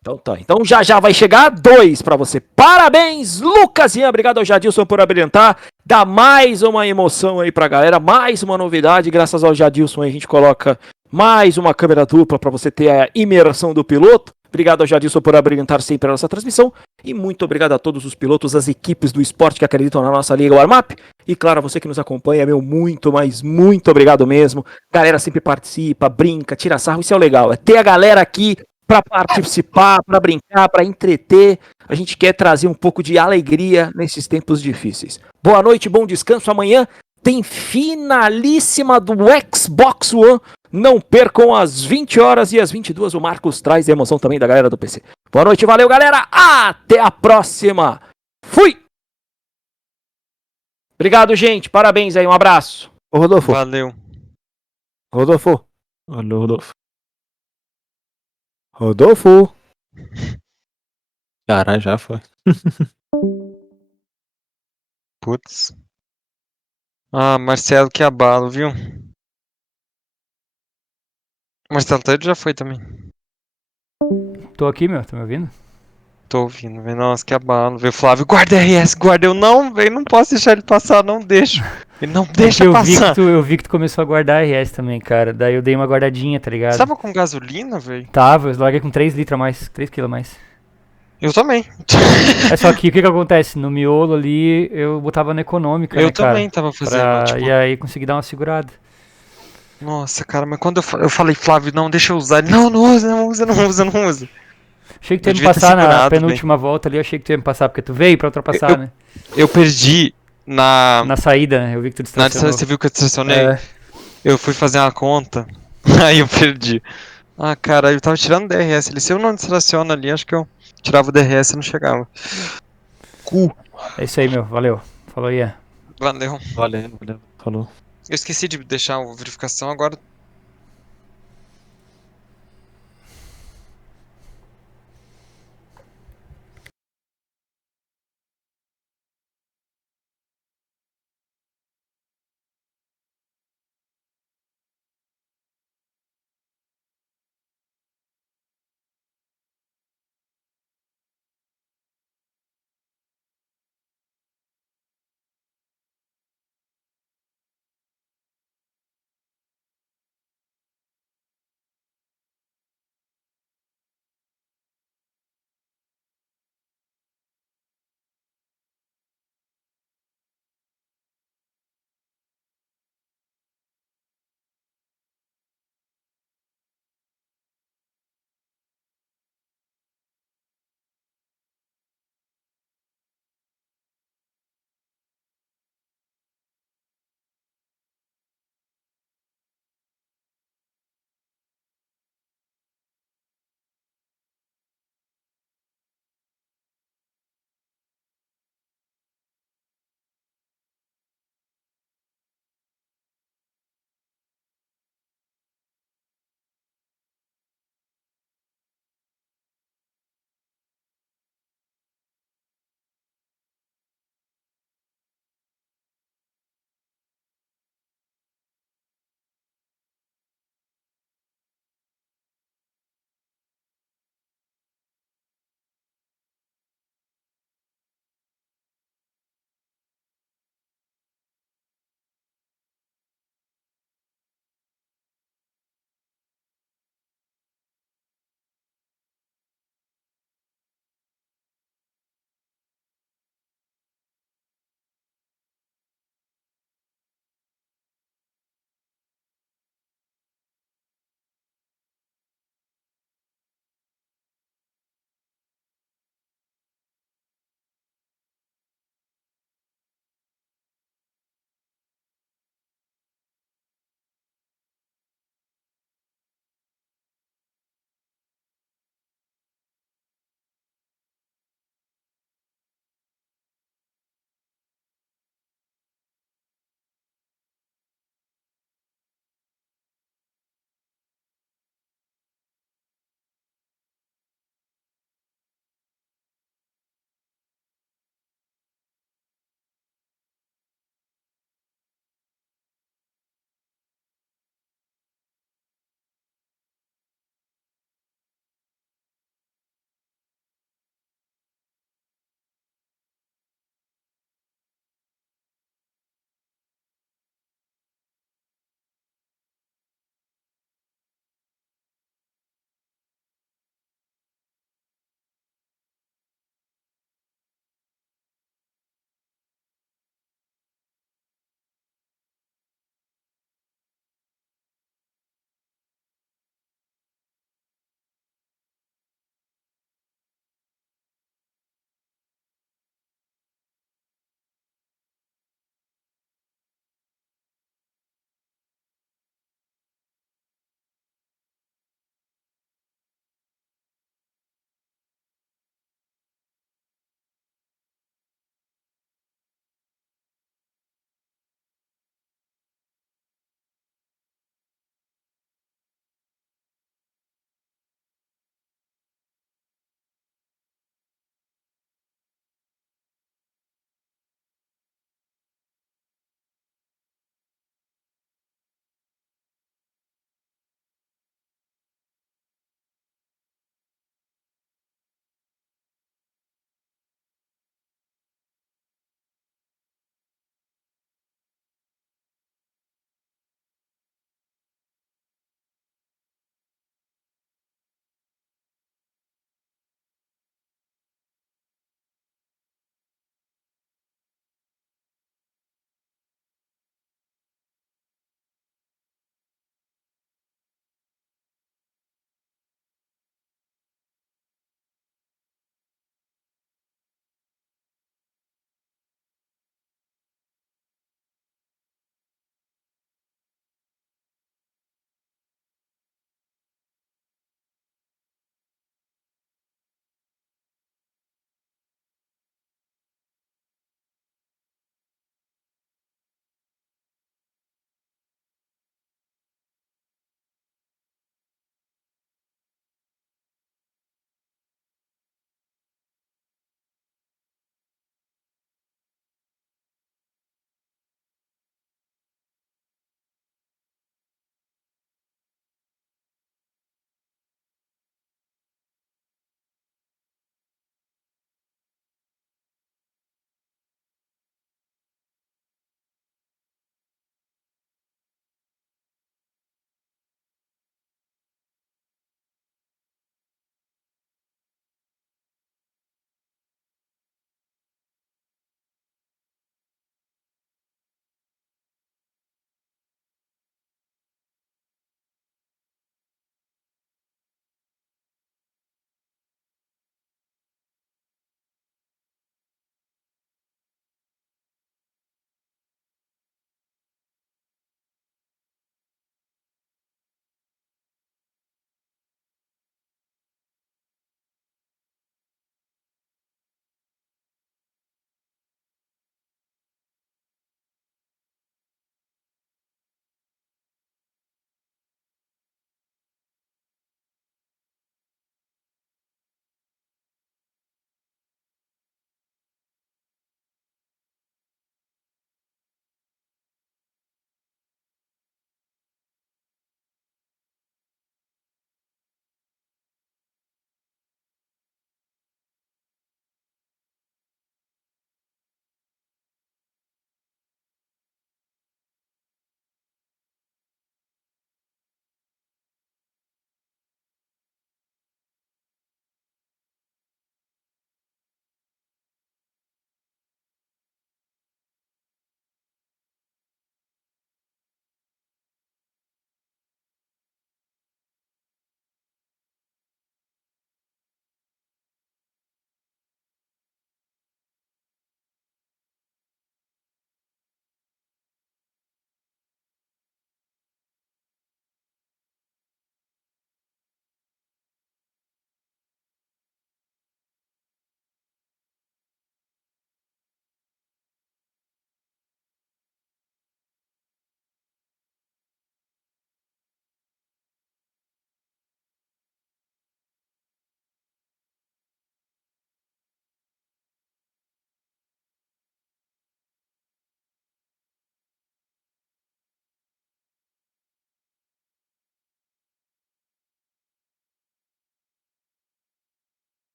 Então tá, então já vai chegar 2 pra você. Parabéns, Lucas Ian, obrigado ao Jadilson por abrilhantar, dá mais uma emoção aí pra galera, mais uma novidade, graças ao Jadilson aí a gente coloca mais uma câmera dupla pra você ter a imersão do piloto. Obrigado ao Jadilson por abrilhantar sempre a nossa transmissão. E muito obrigado a todos os pilotos, as equipes do esporte que acreditam na nossa Liga Warm-Up. E claro, você que nos acompanha, meu muito, mas muito obrigado mesmo. Galera sempre participa, brinca, tira sarro, isso é o legal. É ter a galera aqui para participar, para brincar, para entreter. A gente quer trazer um pouco de alegria nesses tempos difíceis. Boa noite, bom descanso. Amanhã tem finalíssima do Xbox One. Não percam às 20 horas e às 22 o Marcos traz a emoção também da galera do PC. Boa noite, valeu galera, até a próxima. Fui! Obrigado, gente, parabéns aí, um abraço. Ô, Rodolfo. Valeu. Rodolfo. Valeu, Rodolfo. Rodolfo. Caralho, já foi. Putz. Ah, Marcelo, que abalo, viu? Marcelo Tedo já foi também. Tô aqui, meu, tá me ouvindo? Tô ouvindo, velho. Nossa, que abalo. Veio o Flávio, guarda RS, guarda. Eu não, velho, não posso deixar ele passar, não deixo. Ele não deixa passar. Eu vi que tu começou a guardar RS também, cara. Daí eu dei uma guardadinha, tá ligado? Você tava com gasolina, velho? Tava, eu larguei com 3 litros a mais, 3 kg a mais. Eu também. É só que o que acontece? No miolo ali, eu botava na econômica, Eu né, cara? também tava fazendo, tipo... E aí consegui dar uma segurada. Nossa, cara, mas quando eu falei, Flávio, não, deixa eu usar. Ele, não usa. Achei que tu ia me passar na penúltima volta ali, achei que tu ia me passar, porque tu veio pra ultrapassar, né? Eu perdi na saída, né? Eu vi que tu distracionou. Você viu que eu distracionei? É. Eu fui fazer uma conta, aí eu perdi. Ah, cara, eu tava tirando DRS ali. Se eu não distraciono ali, acho que eu tirava o DRS e não chegava. É isso aí, meu. Valeu. Falou, Ian. Valeu. Valeu. Falou. Eu esqueci de deixar a verificação, agora